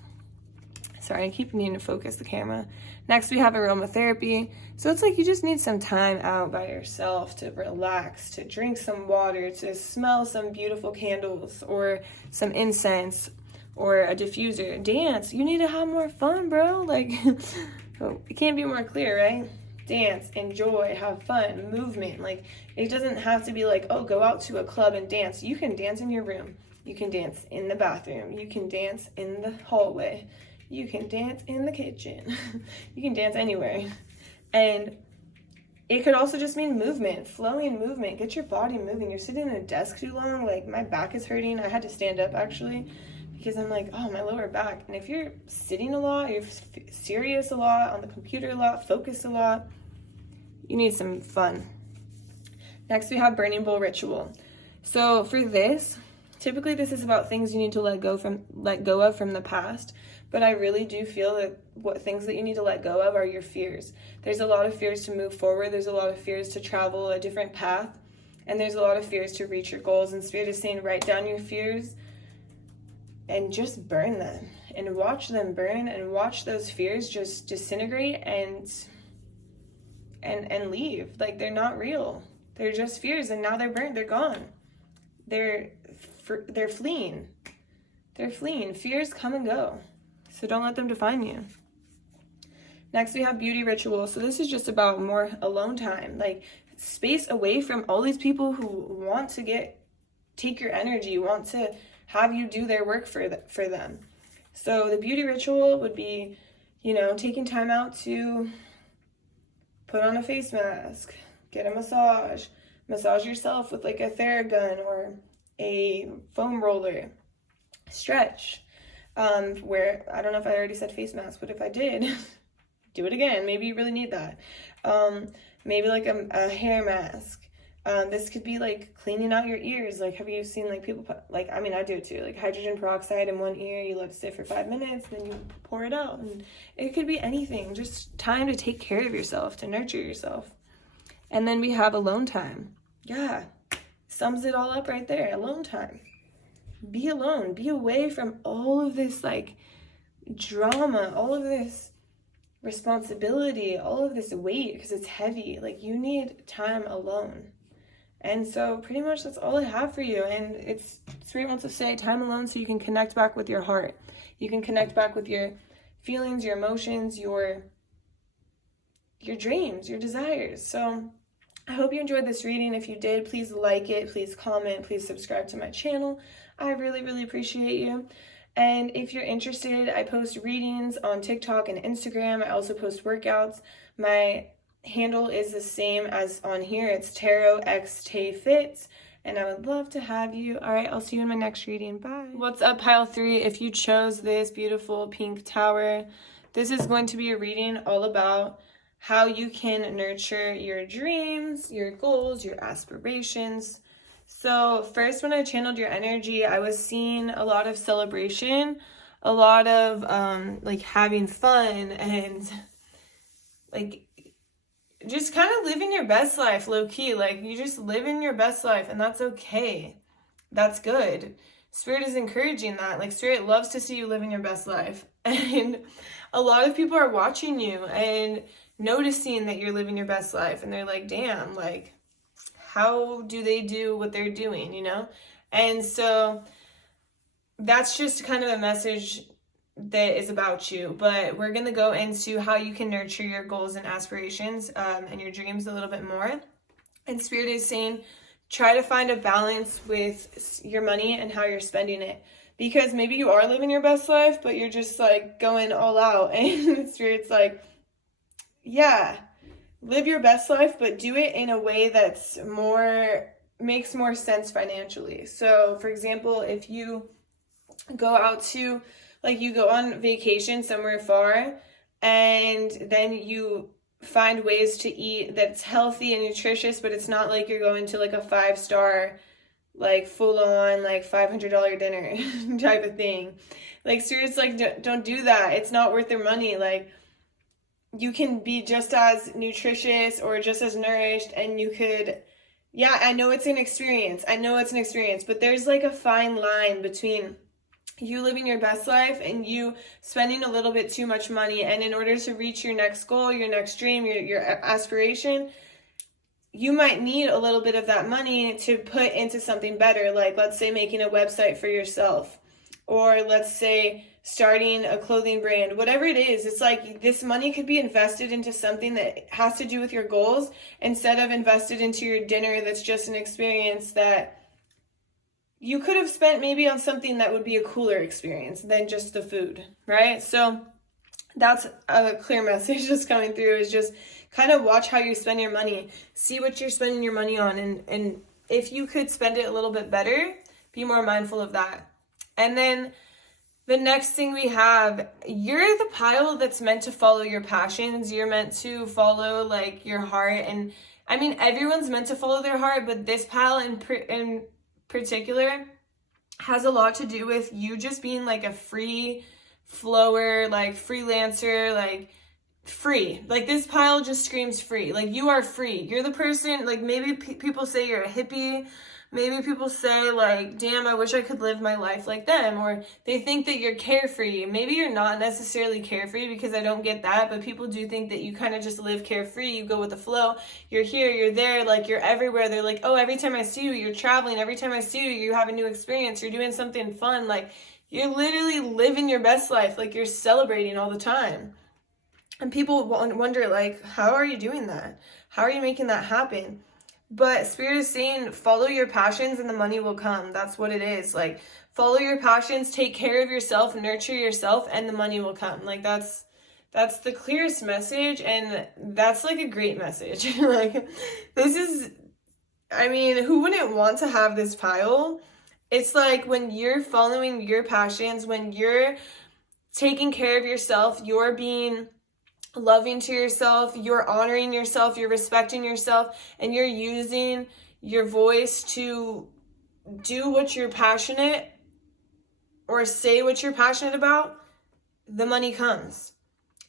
Sorry, I keep needing to focus the camera. Next, we have aromatherapy. So it's like you just need some time out by yourself to relax, to drink some water, to smell some beautiful candles or some incense or a diffuser. Dance. You need to have more fun, bro. Like, it can't be more clear, right? Dance, enjoy, have fun, movement. Like, it doesn't have to be like, oh, go out to a club and dance. You can dance in your room. You can dance in the bathroom. You can dance in the hallway. You can dance in the kitchen. You can dance anywhere. And it could also just mean movement, flowing movement. Get your body moving. You're sitting at a desk too long. Like, my back is hurting. I had to stand up, actually, because I'm like, oh, my lower back. And if you're sitting a lot, you're serious a lot, on the computer a lot, focused a lot, you need some fun. Next, we have burning bowl ritual. So for this, typically this is about things you need to let go of from the past. But I really do feel that what things that you need to let go of are your fears. There's a lot of fears to move forward. There's a lot of fears to travel a different path. And there's a lot of fears to reach your goals. And Spirit is saying, write down your fears and just burn them. And watch them burn and watch those fears just disintegrate and leave. Like, they're not real. They're just fears, and now they're burnt. They're gone. They're fleeing. They're fleeing. Fears come and go. So don't let them define you. Next, we have beauty ritual. So this is just about more alone time, like space away from all these people who want to take your energy, want to have you do their work for them. So the beauty ritual would be, taking time out to put on a face mask, get a massage yourself with like a Theragun or a foam roller, stretch. Where, I don't know if I already said face mask, but if I did, do it again. Maybe you really need that. Maybe like a hair mask. This could be like cleaning out your ears. Like, have you seen like people put, like, I mean, I do too, like hydrogen peroxide in one ear, you let it sit for 5 minutes, then you pour it out. And it could be anything, just time to take care of yourself, to nurture yourself. And then we have alone time. Yeah, sums it all up right there, alone time. Be alone, be away from all of this like drama, all of this responsibility, all of this weight, because it's heavy. Like, you need time alone. And so pretty much that's all I have for you. And it's Spirit wants to say time alone so you can connect back with your heart. You can connect back with your feelings, your emotions, your dreams, your desires. So I hope you enjoyed this reading. If you did, please like it, please comment, please subscribe to my channel. I really, really appreciate you. And if you're interested, I post readings on TikTok and Instagram. I also post workouts. My handle is the same as on here. It's TarotXTayFit. And I would love to have you. All right, I'll see you in my next reading. Bye. What's up, pile 3? If you chose this beautiful pink tower, this is going to be a reading all about how you can nurture your dreams, your goals, your aspirations. So first, when I channeled your energy, I was seeing a lot of celebration, a lot of like having fun and like just kind of living your best life, low key. Like, you just living your best life, and that's okay. That's good. Spirit is encouraging that. Like, Spirit loves to see you living your best life. And a lot of people are watching you and noticing that you're living your best life, and they're like, damn, like, how do they do what they're doing, And so that's just kind of a message that is about you. But we're going to go into how you can nurture your goals and aspirations and your dreams a little bit more. And Spirit is saying, try to find a balance with your money and how you're spending it. Because maybe you are living your best life, but you're just like going all out. And Spirit's like, yeah, live your best life, but do it in a way that's makes more sense financially. So for example, if you go out to, like, you go on vacation somewhere far, and then you find ways to eat that's healthy and nutritious, but it's not like you're going to like a 5-star like full on like $500 dinner type of thing. Like seriously, like don't do that. It's not worth their money. Like you can be just as nutritious or just as nourished, and you could, yeah, I know it's an experience. I know it's an experience, but there's like a fine line between you living your best life and you spending a little bit too much money. And in order to reach your next goal, your next dream, your aspiration, you might need a little bit of that money to put into something better. Like let's say making a website for yourself, or let's say starting a clothing brand, whatever it is. It's like this money could be invested into something that has to do with your goals instead of invested into your dinner that's just an experience that you could have spent maybe on something that would be a cooler experience than just the food, right? So that's a clear message just coming through, is just kind of watch how you spend your money. See what you're spending your money on, and if you could spend it a little bit better, be more mindful of that. And then the next thing we have, you're the pile that's meant to follow your passions. You're meant to follow like your heart. And I mean, everyone's meant to follow their heart, but this pile in particular has a lot to do with you just being like a free flower, like freelancer, like free. Like this pile just screams free. Like you are free. You're the person, like maybe people say you're a hippie. Maybe people say like, damn, I wish I could live my life like them. Or they think that you're carefree. Maybe you're not necessarily carefree, because I don't get that. But people do think that you kind of just live carefree. You go with the flow. You're here, you're there, like you're everywhere. They're like, oh, every time I see you, you're traveling. Every time I see you, you have a new experience. You're doing something fun. Like you're literally living your best life. Like you're celebrating all the time. And people wonder like, how are you doing that? How are you making that happen? But Spirit is saying, follow your passions and the money will come. That's what it is. Like, follow your passions, take care of yourself, nurture yourself, and the money will come. Like, that's the clearest message, and that's, like, a great message. Like, this is, I mean, who wouldn't want to have this pile? It's like when you're following your passions, when you're taking care of yourself, you're being loving to yourself, you're honoring yourself, you're respecting yourself, and you're using your voice to do what you're passionate or say what you're passionate about, the money comes.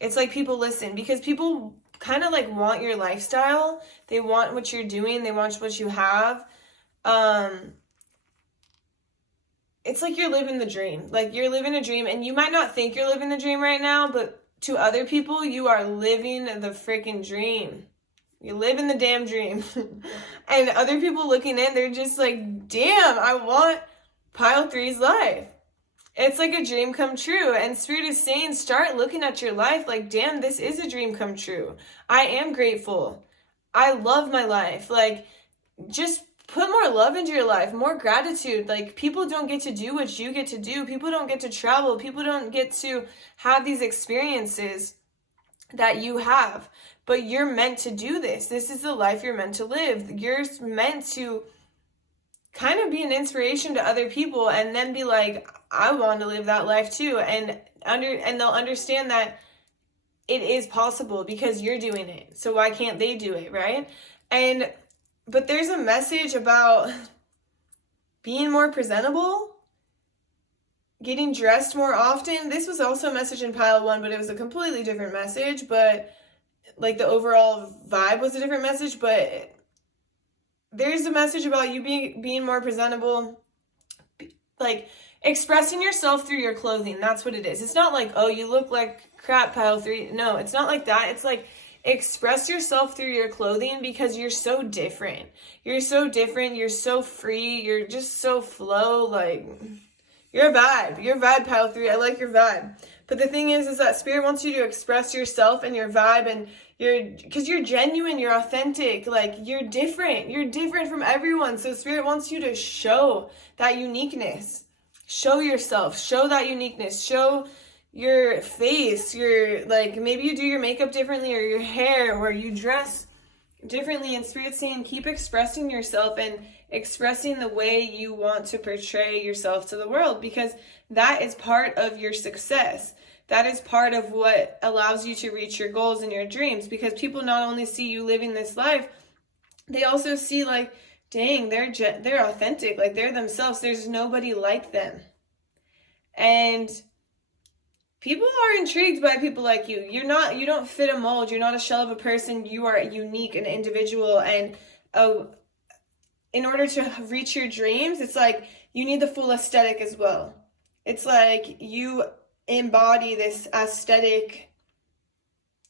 It's like people listen, because people kind of like want your lifestyle. They want what you're doing. They want what you have. It's like you're living the dream. Like you're living a dream, and you might not think you're living the dream right now, but to other people, you are living the freaking dream. You live in the damn dream. And other people looking in, they're just like, damn, I want pile 3's life. It's like a dream come true. And Spirit is saying, start looking at your life like, damn, this is a dream come true. I am grateful. I love my life. Like, just put more love into your life, more gratitude. Like, people don't get to do what you get to do. People don't get to travel. People don't get to have these experiences that you have. But you're meant to do this. This is the life you're meant to live. You're meant to kind of be an inspiration to other people, and then be like, I want to live that life too. And they'll understand that it is possible because you're doing it. So why can't they do it, right? But there's a message about being more presentable, getting dressed more often. This was also a message in pile 1, but it was a completely different message. But like the overall vibe was a different message. But there's a message about you being more presentable, like expressing yourself through your clothing. That's what it is. It's not like, oh, you look like crap, pile 3. No, it's not like that. It's like, express yourself through your clothing, because you're so different. You're so different. You're so free. You're just so flow. Like, you're a vibe. You're a vibe, pile 3. I like your vibe. But the thing is that Spirit wants you to express yourself and your vibe, and because you're genuine, you're authentic. Like, you're different. You're different from everyone. So Spirit wants you to show that uniqueness. Show yourself. Show that uniqueness. Show your face, like, maybe you do your makeup differently, or your hair, or you dress differently. And Spirit's saying, keep expressing yourself and expressing the way you want to portray yourself to the world, because that is part of your success. That is part of what allows you to reach your goals and your dreams, because people not only see you living this life, they also see like dang, they're authentic, like they're themselves. There's nobody like them. And people are intrigued by people like you. You don't fit a mold. You're not a shell of a person. You are unique and individual. And in order to reach your dreams, it's like you need the full aesthetic as well. It's like you embody this aesthetic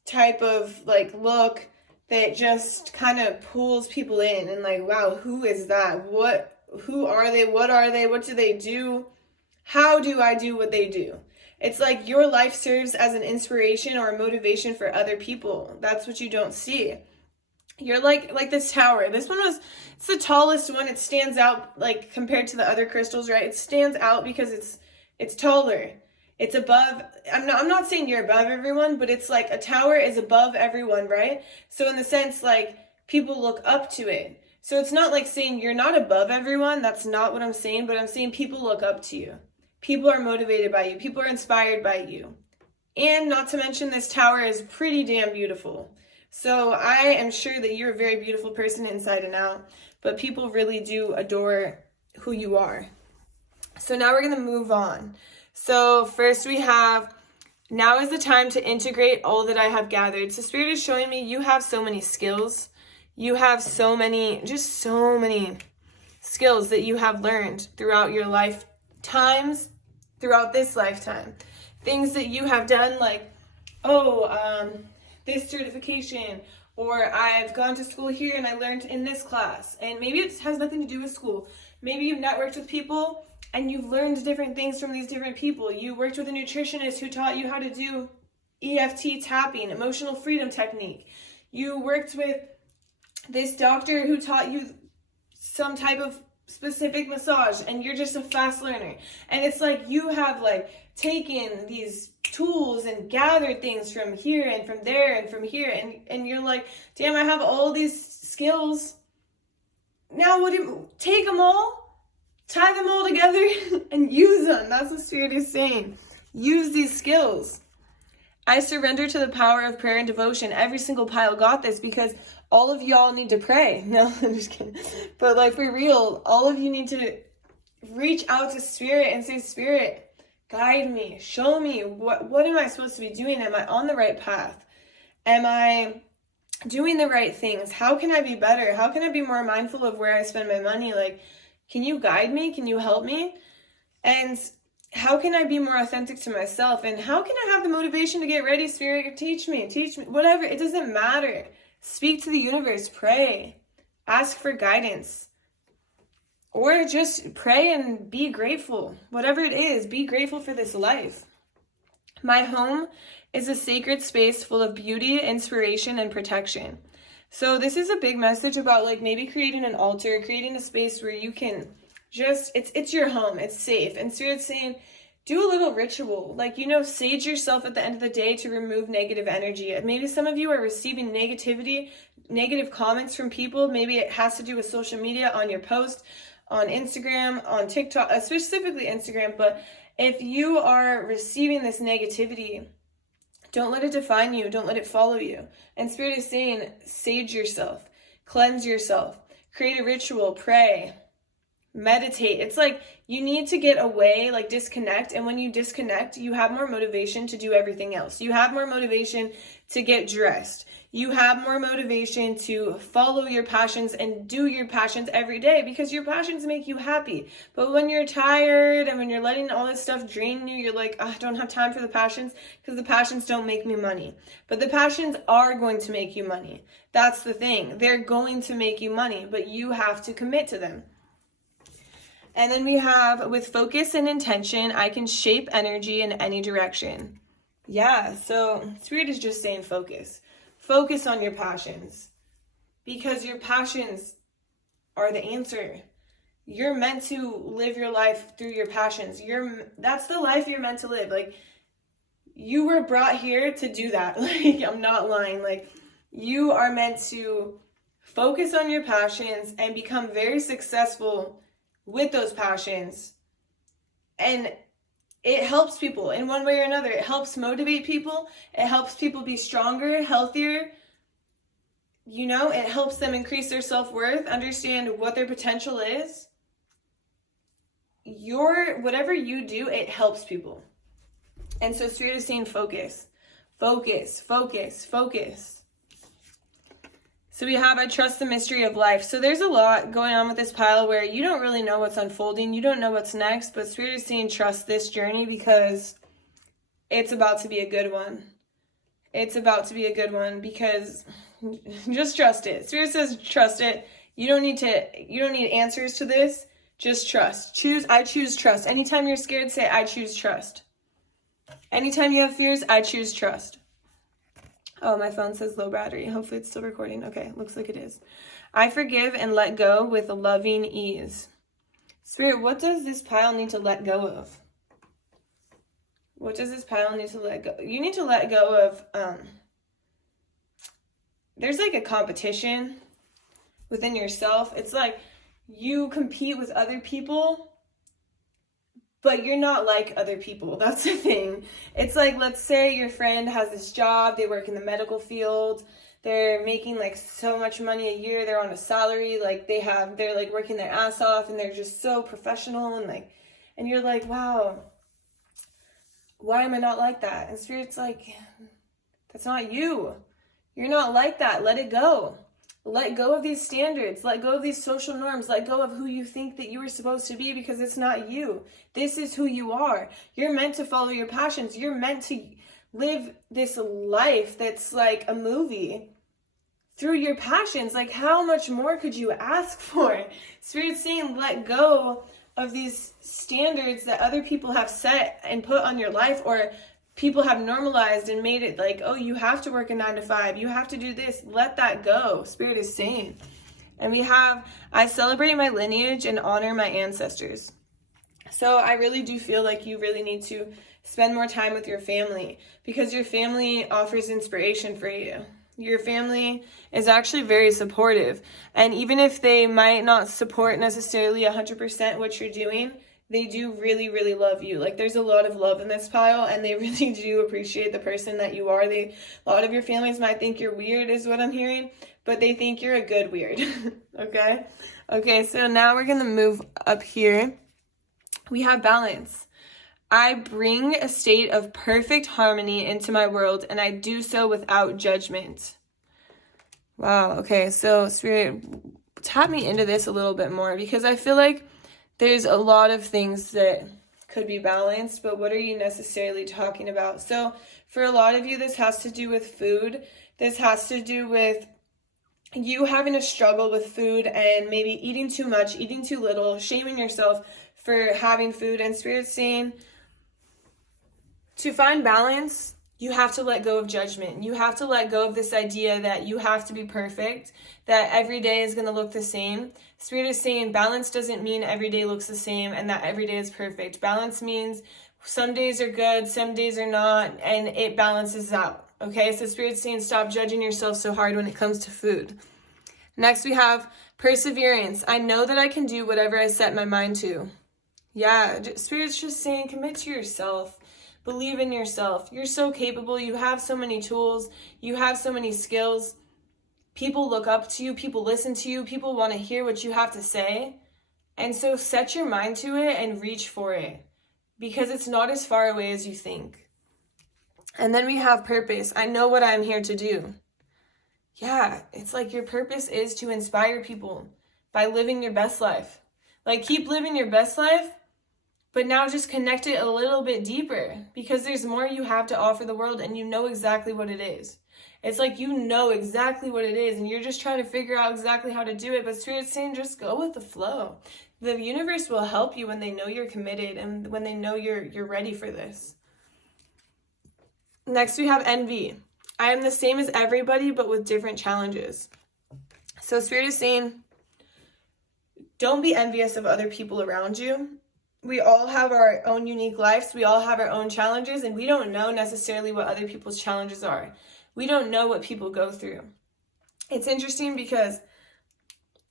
type of like look that just kind of pulls people in, and like, wow, who is that? Who are they? What are they? What do they do? How do I do what they do? It's like your life serves as an inspiration or a motivation for other people. That's what you don't see. You're like this tower. This one it's the tallest one. It stands out, like compared to the other crystals, right? It stands out because it's taller. It's above. I'm not saying you're above everyone, but it's like a tower is above everyone, right? So in the sense, like, people look up to it. So it's not like saying you're not above everyone. That's not what I'm saying, but I'm saying people look up to you. People are motivated by you. People are inspired by you. And not to mention, this tower is pretty damn beautiful. So I am sure that you're a very beautiful person inside and out, but people really do adore who you are. So now we're going to move on. So first we have, now is the time to integrate all that I have gathered. So Spirit is showing me you have so many skills. You have so many skills that you have learned throughout your lifetimes, throughout this lifetime. Things that you have done, like, this certification, or I've gone to school here and I learned in this class. And maybe it has nothing to do with school. Maybe you've networked with people and you've learned different things from these different people. You worked with a nutritionist who taught you how to do EFT tapping, emotional freedom technique. You worked with this doctor who taught you some type of specific massage, and you're just a fast learner. And it's like you have like taken these tools and gathered things from here and from there and from here, and you're like, damn, I have all these skills. Now take them all, tie them all together and use them. That's what Spirit is saying. Use these skills. I surrender to the power of prayer and devotion. Every single pile got this, because all of y'all need to pray. No, I'm just kidding. But like, for real, all of you need to reach out to Spirit and say, Spirit, guide me, show me, what am I supposed to be doing? Am I on the right path? Am I doing the right things? How can I be better? How can I be more mindful of where I spend my money? Like, can you guide me? Can you help me? And how can I be more authentic to myself? And how can I have the motivation to get ready? Spirit, teach me, whatever. It doesn't matter. Speak to the universe, pray, ask for guidance, or just pray and be grateful. Whatever it is, be grateful for this life. My home is a sacred space full of beauty, inspiration, and protection. So this is a big message about like maybe creating an altar, creating a space where you can just, it's your home, it's safe. And Spirit's saying, do a little ritual, like, sage yourself at the end of the day to remove negative energy. Maybe some of you are receiving negativity, negative comments from people. Maybe it has to do with social media, on your post, on Instagram, on TikTok, specifically Instagram. But if you are receiving this negativity, don't let it define you. Don't let it follow you. And Spirit is saying, sage yourself, cleanse yourself, create a ritual, pray, meditate. It's like you need to get away, like disconnect. And when you disconnect, you have more motivation to do everything else. You have more motivation to get dressed. You have more motivation to follow your passions and do your passions every day, because your passions make you happy. But when you're tired and when you're letting all this stuff drain you, you're like, I don't have time for the passions, because the passions don't make me money. But the passions are going to make you money. That's the thing. They're going to make you money, but you have to commit to them. And then we have, with focus and intention, I can shape energy in any direction. Yeah, so Spirit is just saying focus. Focus on your passions, because your passions are the answer. You're meant to live your life through your passions. That's the life you're meant to live. Like, you were brought here to do that. Like, I'm not lying. Like, you are meant to focus on your passions and become very successful with those passions. And it helps people in one way or another. It helps motivate people. It helps people be stronger, healthier. you know, it helps them increase their self-worth, understand what their potential is. Whatever you do, it helps people. And so Spirit is saying focus, focus, focus, focus. So we have, I trust the mystery of life. So there's a lot going on with this pile where you don't really know what's unfolding. You don't know what's next, but Spirit is saying trust this journey because it's about to be a good one. It's about to be a good one because just trust it. Spirit says trust it. You don't need answers to this. Just trust. I choose trust. Anytime you're scared, say I choose trust. Anytime you have fears, I choose trust. Oh, my phone says low battery. Hopefully it's still recording. Okay, looks like it is. I forgive and let go with loving ease. Spirit, what does this pile need to let go of? What does this pile need to let go? You need to let go of, there's like a competition within yourself. It's like you compete with other people, but you're not like other people. That's the thing. It's like, let's say your friend has this job, they work in the medical field, they're making like so much money a year, they're on a salary, like they're like working their ass off and they're just so professional and you're like, wow, why am I not like that? And Spirit's like, that's not you. You're not like that. Let it go. Let go of these standards. Let go of these social norms. Let go of who you think that you were supposed to be because it's not you. This is who you are. You're meant to follow your passions. You're meant to live this life that's like a movie through your passions. Like, how much more could you ask for? Spirit's saying let go of these standards that other people have set and put on your life, or people have normalized and made it like, oh, you have to work a 9 to 5. You have to do this. Let that go. Spirit is saying. And we have, I celebrate my lineage and honor my ancestors. So I really do feel like you really need to spend more time with your family because your family offers inspiration for you. Your family is actually very supportive. And even if they might not support necessarily 100% what you're doing, they do really, really love you. Like, there's a lot of love in this pile, and they really do appreciate the person that you are. A lot of your families might think you're weird, is what I'm hearing, but they think you're a good weird. Okay, so now we're going to move up here. We have balance. I bring a state of perfect harmony into my world, and I do so without judgment. Wow, okay, so Spirit, tap me into this a little bit more, because I feel like there's a lot of things that could be balanced, but what are you necessarily talking about? So for a lot of you, this has to do with food. This has to do with you having a struggle with food and maybe eating too much, eating too little, shaming yourself for having food. And Spirit's saying, to find balance, you have to let go of judgment. You have to let go of this idea that you have to be perfect, that every day is going to look the same. Spirit is saying balance doesn't mean every day looks the same and that every day is perfect. Balance means some days are good, some days are not, and it balances out. Okay, so Spirit's saying stop judging yourself so hard when it comes to food. Next, we have perseverance. I know that I can do whatever I set my mind to. Yeah, Spirit's just saying commit to yourself. Believe in yourself. You're so capable. You have so many tools. You have so many skills. People look up to you. People listen to you. People want to hear what you have to say. And so set your mind to it and reach for it, because it's not as far away as you think. And then we have purpose. I know what I'm here to do. Yeah, it's like your purpose is to inspire people by living your best life. Like, keep living your best life, but now just connect it a little bit deeper, because there's more you have to offer the world and you know exactly what it is. It's like you know exactly what it is and you're just trying to figure out exactly how to do it. But Spirit's saying just go with the flow. The universe will help you when they know you're committed and when they know you're ready for this. Next, we have envy. I am the same as everybody, but with different challenges. So Spirit is saying, don't be envious of other people around you. We all have our own unique lives. We all have our own challenges, and we don't know necessarily what other people's challenges are. We don't know what people go through. It's interesting because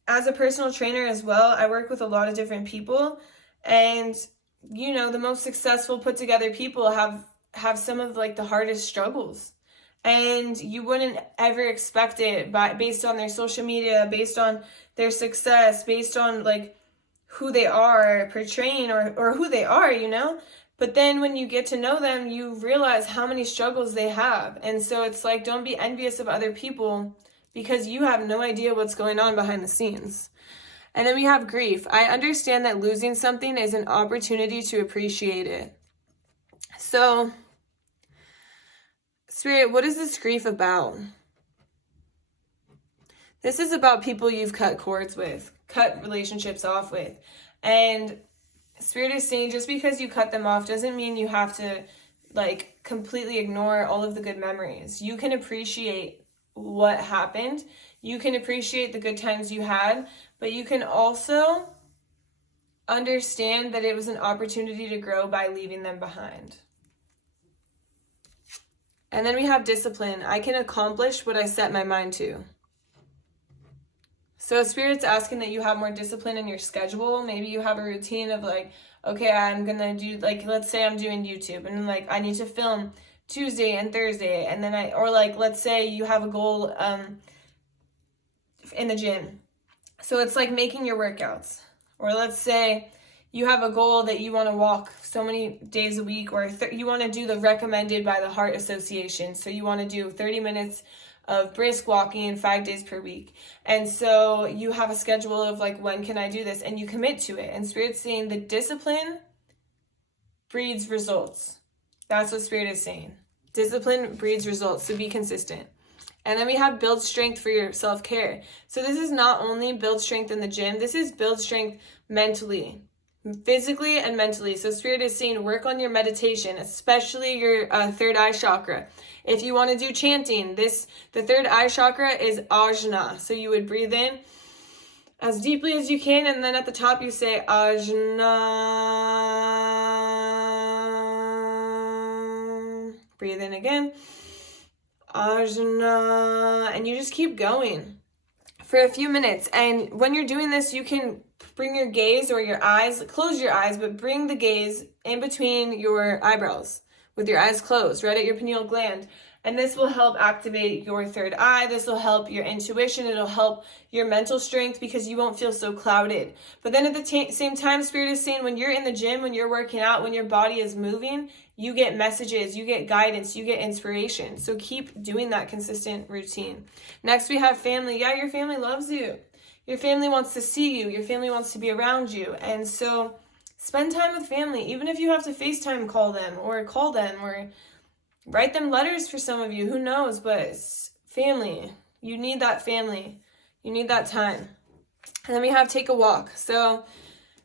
as a personal trainer as well, I work with a lot of different people, and the most successful put together people have some of like the hardest struggles. and you wouldn't ever expect it based on their social media, based on their success, based on like who they are portraying or who they are, you know? But then when you get to know them, you realize how many struggles they have. And so it's like, don't be envious of other people because you have no idea what's going on behind the scenes. And then we have grief. I understand that losing something is an opportunity to appreciate it. So, Spirit, what is this grief about? This is about people you've cut cords with, cut relationships off with. And Spirit is saying just because you cut them off doesn't mean you have to like completely ignore all of the good memories. You can appreciate what happened. You can appreciate the good times you had, but you can also understand that it was an opportunity to grow by leaving them behind. And then we have discipline. I can accomplish what I set my mind to. So Spirit's asking that you have more discipline in your schedule. Maybe you have a routine of like, okay, I'm going to do, like, let's say I'm doing YouTube and like I need to film Tuesday and Thursday. And then or like, let's say you have a goal in the gym. So it's like making your workouts. Or let's say you have a goal that you want to walk so many days a week, or you want to do the recommended by the Heart Association. So you want to do 30 minutes of brisk walking 5 days per week. And so you have a schedule of like, when can I do this? And you commit to it. And Spirit's saying the discipline breeds results. That's what Spirit is saying. Discipline breeds results. So be consistent. And then we have build strength for your self-care. So this is not only build strength in the gym. This is build strength mentally, physically and mentally. So Spirit is saying work on your meditation, especially your third eye chakra. If you want to do chanting, the third eye chakra is ajna. So you would breathe in as deeply as you can, and then at the top you say ajna. Breathe in again. Ajna. And you just keep going for a few minutes. And when you're doing this, you can bring your gaze or your eyes, close your eyes, but bring the gaze in between your eyebrows with your eyes closed, right at your pineal gland. And this will help activate your third eye. This will help your intuition. It'll help your mental strength because you won't feel so clouded. But then at the same time, Spirit is saying when you're in the gym, when you're working out, when your body is moving, you get messages, you get guidance, you get inspiration. So keep doing that consistent routine. Next, we have family. Yeah, your family loves you. Your family wants to see you. Your family wants to be around you. And so spend time with family, even if you have to FaceTime call them or write them letters for some of you. Who knows? But family. You need that family. You need that time. And then we have take a walk. So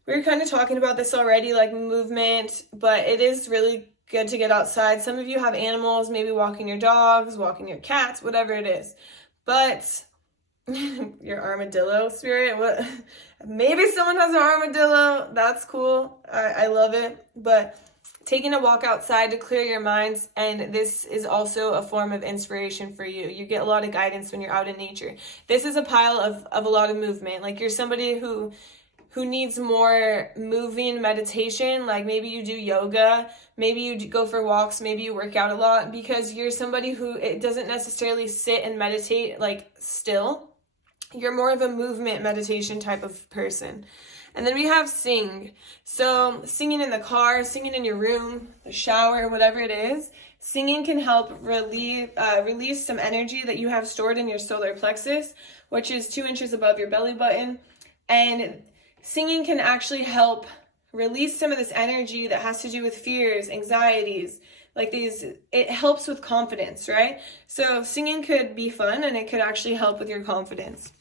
we were kind of talking about this already, like movement, but it is really good to get outside. Some of you have animals, maybe walking your dogs, walking your cats, whatever it is. But your armadillo, Spirit, what? Maybe someone has an armadillo. That's cool. I love it. But taking a walk outside to clear your minds, and this is also a form of inspiration for you. You get a lot of guidance when you're out in nature. This is a pile of a lot of movement. Like you're somebody who needs more moving meditation, like maybe you do yoga, maybe you go for walks, maybe you work out a lot, because you're somebody who it doesn't necessarily sit and meditate like still. You're more of a movement meditation type of person. And then we have sing. So singing in the car, singing in your room, the shower, whatever it is, singing can help release some energy that you have stored in your solar plexus, which is 2 inches above your belly button. And singing can actually help release some of this energy that has to do with fears, anxieties, like these. It helps with confidence, right? So singing could be fun and it could actually help with your confidence.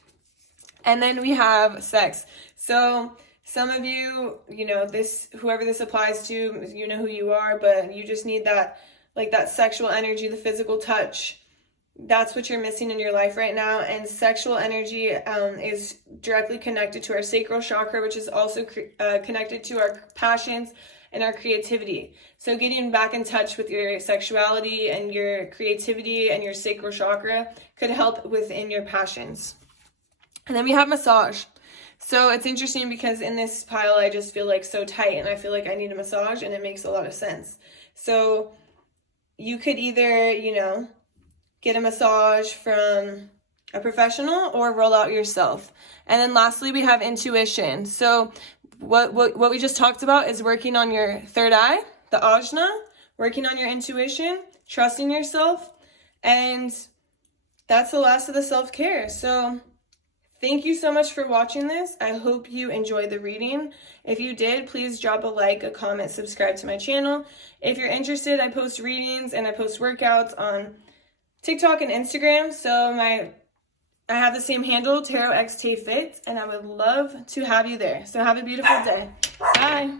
And then we have sex. So some of you, whoever this applies to, you know who you are, but you just need that sexual energy, the physical touch. That's what you're missing in your life right now. And sexual energy is directly connected to our sacral chakra, which is also connected to our passions and our creativity. So getting back in touch with your sexuality and your creativity and your sacral chakra could help within your passions. And then we have massage. So it's interesting because in this pile, I just feel like so tight and I feel like I need a massage, and it makes a lot of sense. So you could either, get a massage from a professional, or roll out yourself. And then lastly, we have intuition. So what we just talked about is working on your third eye, the ajna, working on your intuition, trusting yourself, and that's the last of the self-care. So thank you so much for watching this. I hope you enjoyed the reading. If you did, please drop a like, a comment, subscribe to my channel. If you're interested, I post readings and I post workouts on TikTok and Instagram. So I have the same handle, TarotXTayFit, and I would love to have you there. So have a beautiful day. Bye.